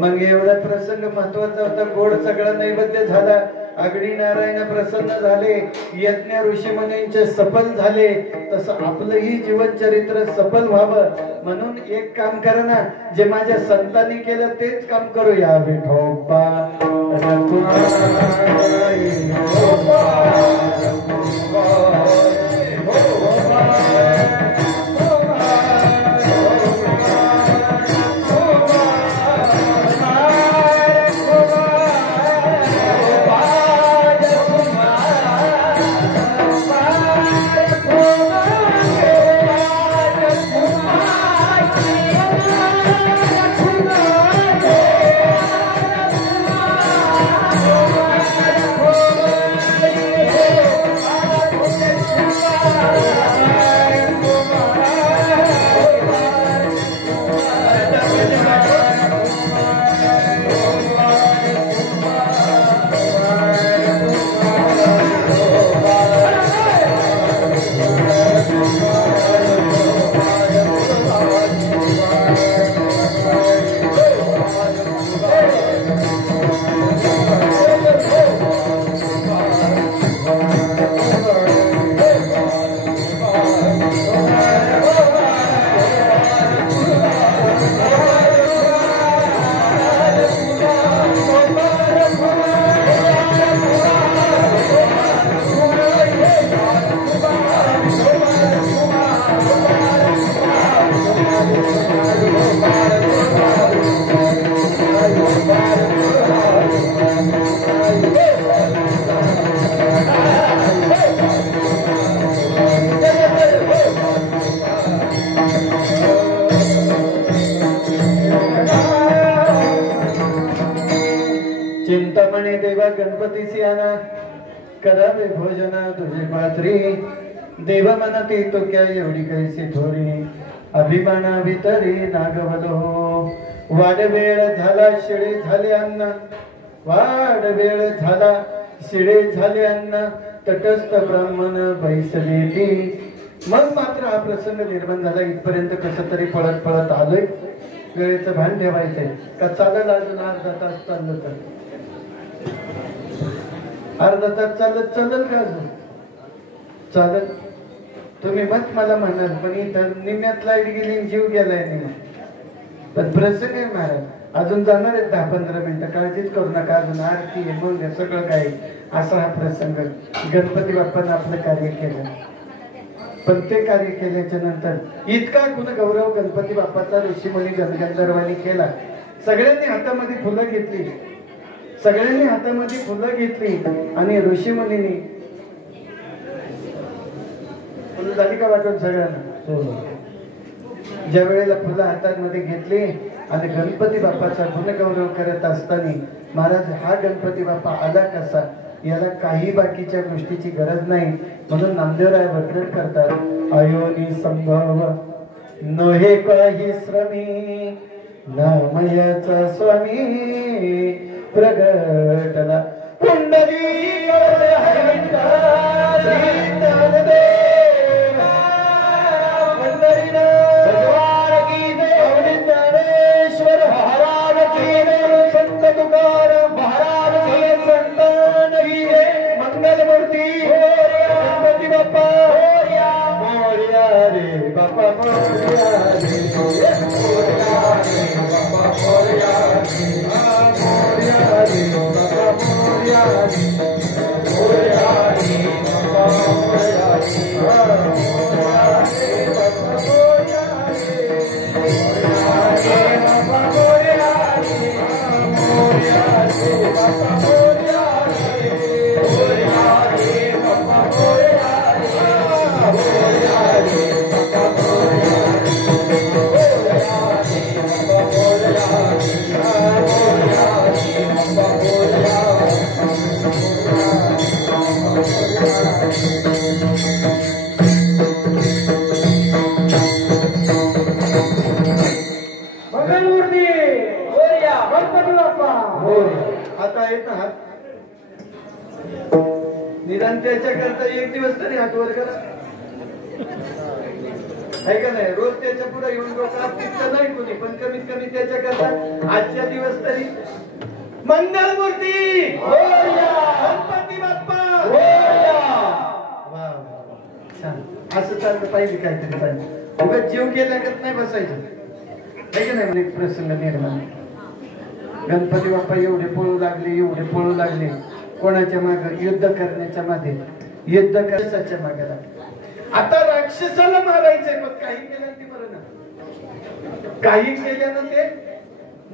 मग एवढा प्रसंग महत्वाचा होता. गोड सगळा नैवेद्य झाला. अग्नी नारायण प्रसन्न झाले. यज्ञ ऋषी मुनींचे सफल झाले. तसं आपलंही जीवन चरित्र सफल व्हावं म्हणून एक काम करा ना जे माझ्या संतांनी केलं तेच काम करूया. विठोबा चिंतामणी देवा गणपतीसी आना करावे भोजन तुझे पात्री देव मनती तो क्या एवढी कैसी थोरी अभिमाना भितरी नागवलो वाड वेळ झाला शिळे झाले अन्न वाड वेळ झाला शिळे झाले अन्न तटस्थ ब्राह्मण बैसले ती मग मात्र हा प्रसंग निर्माण झाला इथपर्यंत कसं तरी पळत पळत आलोय वेळेचं भान ठेवायचंय का चालत अजून अर्धा तास चाललं तर अर्धा तास चालत चालल का अजून चालत तुम्ही मत मला म्हणाल पण इथं निम्यात लाईट गेली जीव गेलाय नाही पण प्रसंग आहे महाराज अजून जाणार आहेत 10-15 मिनिटं काळजीच करू नका अजून आरती आहे मग हे सगळं काही असा हा प्रसंग गणपती बाप्पानं आपलं कार्य केलं पण ते कार्य केल्याच्या नंतर इतका गुणगौरव गणपती बाप्पाचा ऋषीमुनी गंधर्वांनी केला सगळ्यांनी हातामध्ये फुलं घेतली सगळ्यांनी हातामध्ये फुलं घेतली आणि ऋषीमुनींनी फुलं झाली का वाटून सगळ्यांना ज्या वेळेला फुलं हातामध्ये घेतली आणि गणपती बाप्पाचा गुणगौरव करत असताना महाराज हा गणपती बाप्पा आला कसा याला काही बाकीच्या गोष्टीची गरज नाही म्हणून नामदेवराय वर्णन करतात अयोनी संभव नहे काही श्रमी नामयाचा स्वामी प्रगटला कुंडली त्याच्या करता एक दिवस तरी हात वर करा आहे का नाही रोज त्याच्या पुढे येऊन डोकं तिथं नाही कोणी पण कमीत कमी त्याच्या करता आजच्या दिवस तरी मंगलमूर्ती गणपती बाप्पा छान असं चाललं पाहिजे काहीतरी पाहिजे उगाच जीव गेल्यागत नाही बसायचं आहे का नाही एक प्रसंग निर्माण गणपती बाप्पा एवढे पळू लागले कोणाच्या मागे युद्ध करण्याच्या मध्ये युद्ध करण्याच्या मागे आता राक्षसाला मारायचंय पण काही केलं ते मरण काही केल्यानं ते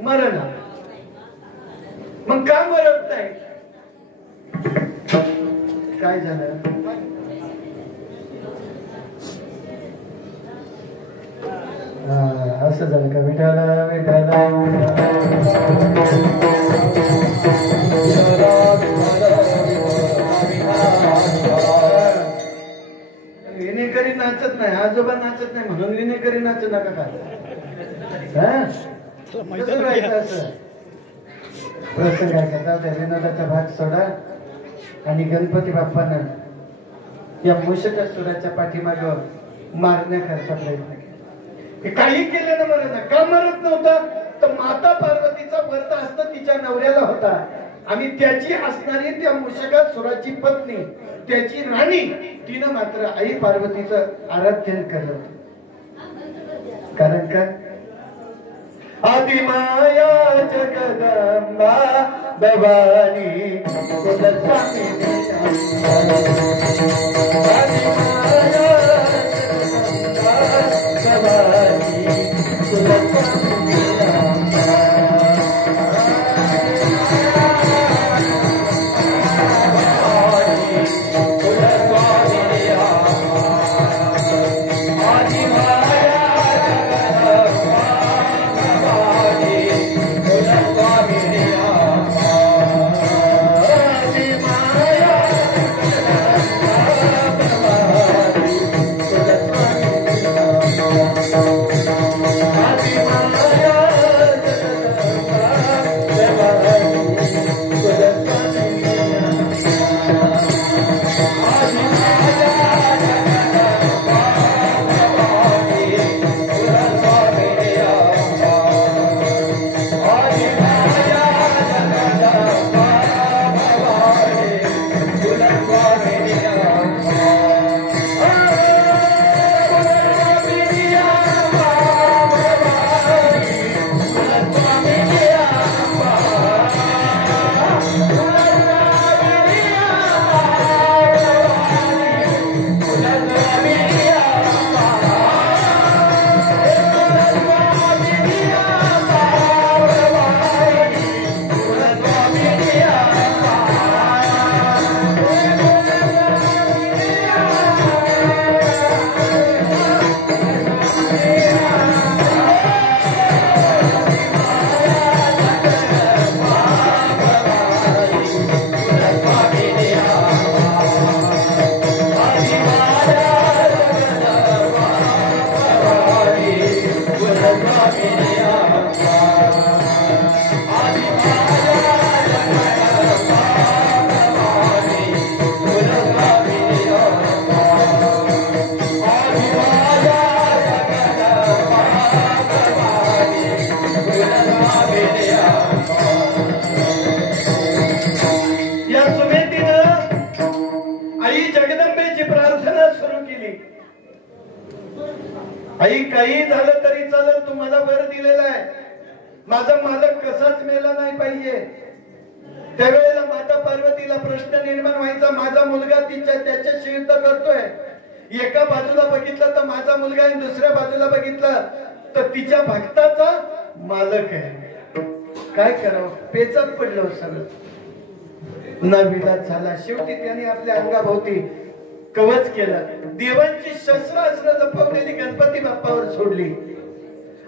मरण मग का मरत नाही काय झालं असं झालं का विठाला विनेकरी नाचत नाही आजोबा नाचत नाही म्हणून विनेकरी नाचत नका काय प्रसंग ऐकायचा त्या विनोदाचा भाग सोडा आणि गणपती बाप्पानं या मूषकासुराच्या पाठीमाग मारण्याकरता प्रयत्न केला काही केल्यानं मरत नाही का मरत नव्हता तर माता पार्वतीचा व्रत असतं तिच्या नवऱ्याला होता आणि त्याची असणारी त्या मूषकासुराची पत्नी त्याची राणी तिनं मात्र आई पार्वतीचं आराधन केलं कारण का आदिमाया जगदंबा भवानी आई काही झालं तरी चालेल, तुम्हाला वर दिलेला आहे, माझा मालक कसाच मेला नाही पाहिजे. त्यावेळेला माता पार्वतीला प्रश्न निर्माण व्हायचा, माझा मुलगा त्याच्याशी युद्ध करतोय. एका बाजूला बघितलं तर माझा मुलगा आहे, दुसऱ्या बाजूला बघितलं तर तिच्या भक्ताचा मालक आहे. काय करावं, पेचात पडलं सगळं. नाविलाज झाला. शेवटी त्यांनी आपल्या अंगाभोवती कवच केलं. देवांची शस्त्रास्त्र लपवलेली गणपती बाप्पावर सोडली.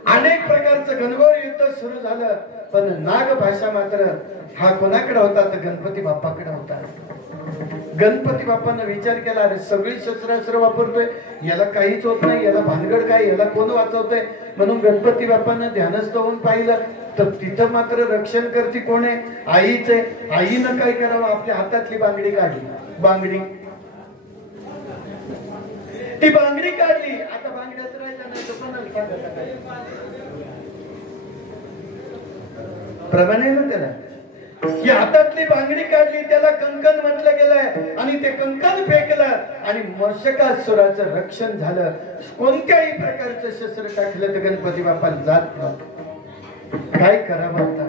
अनेक प्रकारचं घनघोर युद्ध सुरू झालं. पण नाग भाषा मात्र हा कोणाकडे होता तर गणपती बाप्पाकडे होता. गणपती बाप्पानं विचार केला, अरे सगळी शस्त्रास्त्र वापरतोय, याला काहीच होत नाही, याला भानगड काय, याला कोण वाचवतोय. म्हणून गणपती बाप्पानं ध्यानस्थ होऊन पाहिलं तर तिथं मात्र रक्षण करती कोण आहे, आईच आहे. आईनं काय करावं, आपल्या हातातली बांगडी काढली. बांगडी, ती बांगडी काढली. आता बांगड्यात राहायचं नाही तर कोणाला सांगायचं काय, प्रमाण आहे ना त्याला. की हातातली बांगडी काढली, त्याला कंकण म्हटलं गेलंय आणि ते कंकण फेकलं आणि मर्षकासुराचं रक्षण झालं. कोणत्याही प्रकारचं शस्त्र टाकलं तर गणपती बाप्पाला जात नव्हतं. काय करावं आता,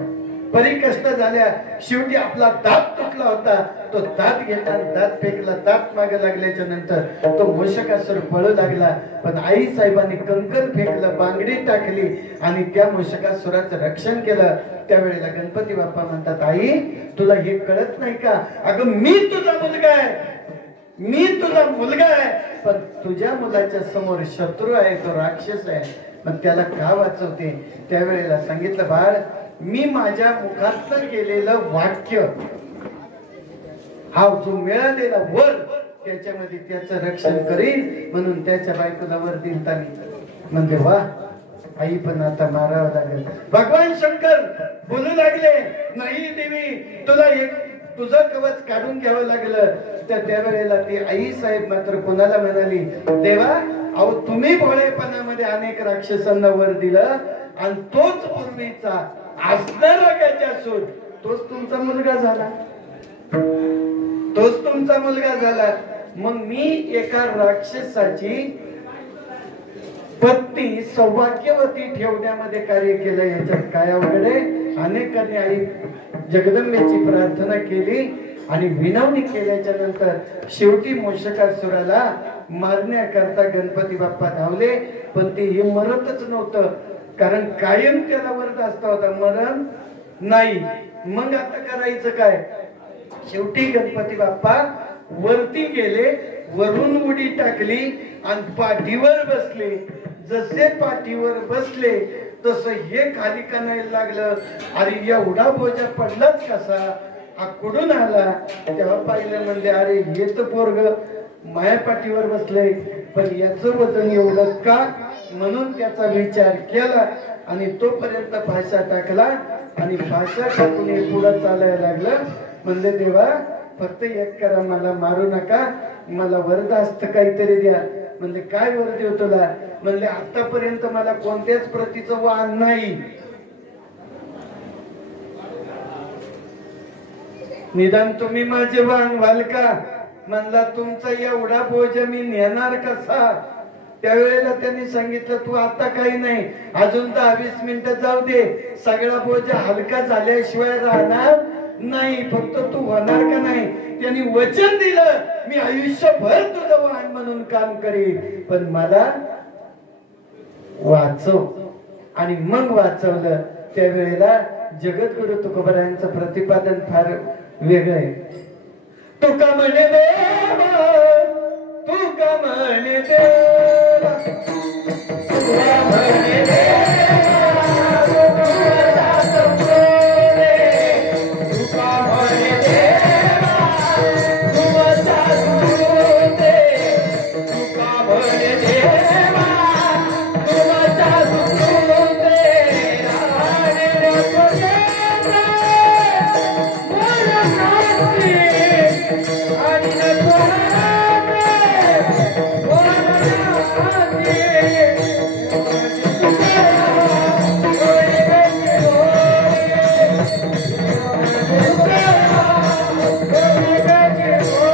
परी कष्ट झाल्या. शेवटी आपला दात तुटला होता, तो दात घेतला, दात फेकला. दात मागे लागल्याच्या नंतर तो मूषकासुर पळू लागला. पण आई साहेबांनी कंकण फेकलं, बांगडी टाकली आणि त्या मूषकासुराचं रक्षण केलं. त्यावेळेला गणपती बाप्पा म्हणतात, आई तुला हे कळत नाही का, अगं मी तुझा मुलगा आहे, मी तुझा मुलगा आहे, पण तुझ्या मुलाच्या समोर शत्रू आहे, तो राक्षस आहे, पण त्याला का वाचवते. त्यावेळेला सांगितलं, बाळ मी माझ्या मुखातनं गेलेलं वाक्य, हा जो मिळालेला वर, त्याच्यामध्ये त्याचं रक्षण करीन म्हणून त्याच्या बायकोला वर दिलता. म्हणजे वा, आई पण आता मारावं लागेल. भगवान शंकर बोलू लागले, नाही देवी तुला एक तुझं कवच काढून घ्यावं लागलं. तर त्यावेळेला ती आई साहेब मात्र कोणाला म्हणाली, देवा अहो तुम्ही भोळेपणामध्ये अनेक राक्षसांना वर दिलं आणि तोच पूर्वीचा असणारा गजासूर तोच तुमचा मुलगा झाला, तोच तुमचा मुलगा झाला. मग मी एका राक्षसाची पत्नी सौभाग्यवती ठेवण्यामध्ये कार्य केलं, याच्यात काय अवघड आहे. अनेकांनी आई जगदंबेची प्रार्थना केली आणि विनवणी केल्याच्या नंतर शेवटी मूषकासुराला मारण्याकरता गणपती बाप्पा धावले. पण ते हे मरतच नव्हतं, कारण कायम त्याला वरद असता होता, मरण नाही. मग आता करायचं काय, शेवटी गणपती बाप्पा वरती गेले, वरून उडी टाकली आणि पाठीवर बसले. जसे पाठीवर बसले तसं हे खाली कानायला लागलं, अरे एवढा बोजा पडलाच कसा, हा कुठून आला. तेव्हा पाहिलं म्हणजे अरे हे तर पोरग माया पाठीवर बसले, पण याचं वजन एवढं का, म्हणून त्याचा विचार केला आणि तोपर्यंत भाषा टाकला आणि भाषा टाकून पुढे चालायला लागलं. म्हणले देवा फक्त एक करा, मला मारू नका, मला वरदास्त काहीतरी द्या. म्हणले काय वर देऊ तुला. म्हणले आतापर्यंत मला कोणत्याच प्रतीचं वाहन नाही, निदान तुम्ही माझे वाहन व्हाल का. म्हणला तुमचा एवढा बोज मी नेणार कसा. त्यावेळेला त्यांनी सांगितलं तू आता काही नाही, अजून 10-20 मिनिटं जाऊ दे, सगळा बोजा हलका झाल्याशिवाय राहणार नाही, फक्त तू होणार का नाही. त्यांनी वचन दिलं, मी आयुष्यभर तुझं वाहन म्हणून काम करीन, पण मला वाचव. आणि मग वाचवलं. त्यावेळेला जगद्गुरु तुकोबारायांचं प्रतिपादन फार वेगळं आहे. तुका म्हणे देवा, तुका म्हणे देवा, तुका म्हणे देवा, Oh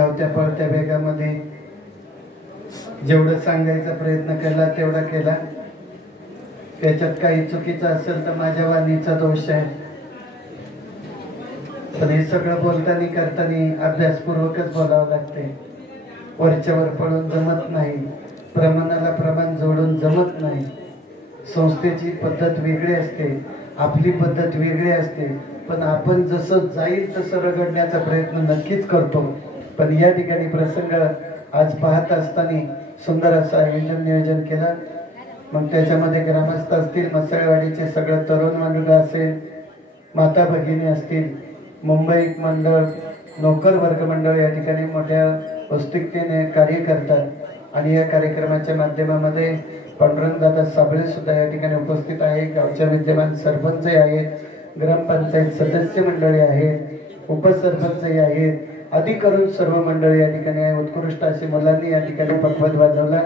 धावत्या पळत्या वेगामध्ये जेवढं सांगायचा प्रयत्न केला तेवढा केला. त्याच्यात काही चुकीचं असेल तर माझ्या वाणीचा दोष आहे. पण हे सगळं बोलताना करताना अभ्यासपूर्वकच बोलावं लागते. वरच्यावर पळून जमत नाही, प्रमाणाला प्रमाण जोडून जमत नाही. संस्थेची पद्धत वेगळी असते, आपली पद्धत वेगळी असते. पण आपण जसं जाईल तसं रगडण्याचा प्रयत्न नक्कीच करतो. पण या ठिकाणी प्रसंग आज पाहत असताना सुंदर असं आयोजन नियोजन केलं. मग त्याच्यामध्ये ग्रामस्थ असतील, मसळवाडीचे सगळं तरुण मंडळ असेल, माता भगिनी असतील, मुंबई मंडळ, नोकर वर्ग मंडळ या ठिकाणी मोठ्या औत्सुक्याने कार्य करतात. आणि या कार्यक्रमाच्या माध्यमामध्ये पांडुरंगदादा साबळे सुद्धा या ठिकाणी उपस्थित आहे. गावच्या विद्यमान सरपंच आहेत, ग्रामपंचायत सदस्य मंडळी आहेत, उपसरपंचही आहेत, आदी करून सर्व मंडळी या ठिकाणी आहे. उत्कृष्ट असे मुलांनी या ठिकाणी पखवाज वाजवला.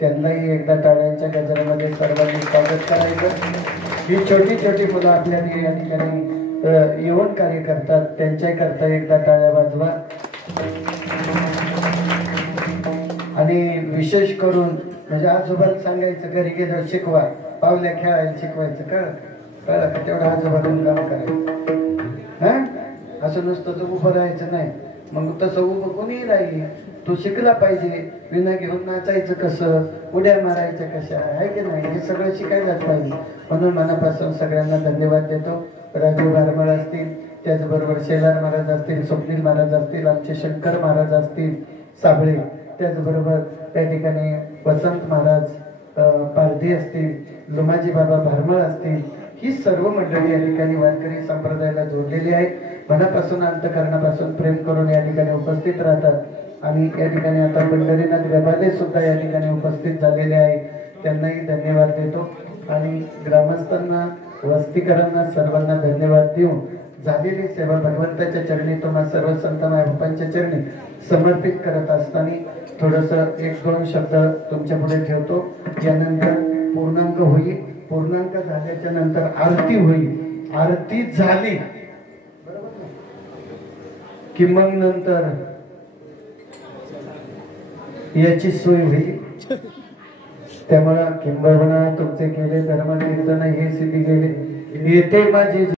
त्यांनाही एकदा टाळ्यांच्या गजरामध्ये सर्वांनी स्वागत करायचं. ही छोटी छोटी मुलं आपल्या या ठिकाणी येऊन कार्य करतात, त्यांच्या करता एकदा टाळ्या वाजवा. आणि विशेष करून म्हणजे आजोबाला सांगायचं घरी गेल्यावर शिकवा, पावल्या खेळायला शिकवायचं. कळलं का? तेवढं आजोबाला काम करायचं. हा असं नुसतं तू उभं राहायचं नाही. मग तसं उभं कोणी राहील, तू शिकला पाहिजे. विना घेऊन नाचायचं कसं, उड्या मारायच्या कशा, आहे की नाही, हे सगळं शिकायलाच पाहिजे. म्हणून मनापासून सगळ्यांना धन्यवाद देतो. राजू भारमळ असतील, त्याचबरोबर शेलार महाराज असतील, स्वप्नील महाराज असतील, आमचे शंकर महाराज असतील साबळे, त्याचबरोबर त्या ठिकाणी वसंत महाराज पारधी असतील, लुमाजी बाबा भारमळ असतील, ही सर्व मंडळी या ठिकाणी वारकरी संप्रदायाला जोडलेली आहे. मनापासून अंतकरणापासून प्रेम करून या ठिकाणी उपस्थित राहतात. आणि या ठिकाणी आता पंढरीनाथ गबाले सुद्धा या ठिकाणी उपस्थित झालेले आहे. त्यांनाही धन्यवाद देतो. आणि ग्रामस्थांना, वस्तीकरांना सर्वांना धन्यवाद देऊन झालेली सेवा भगवंताच्या चरणी, तुम्हा सर्व संत मायबापांच्या चरणी समर्पित करत असताना थोडस एक दोन शब्द तुमच्या पुढे ठेवतो. यानंतर पूर्णांक होईल. पूर्णांक झाल्याच्या नंतर आरती होईल. आरती झाली कि मग नंतर याची सोय होईल. त्यामुळे किंबहुना तुमचे केले धर्म कीर्तन हे सिद्धी गेले येते माझे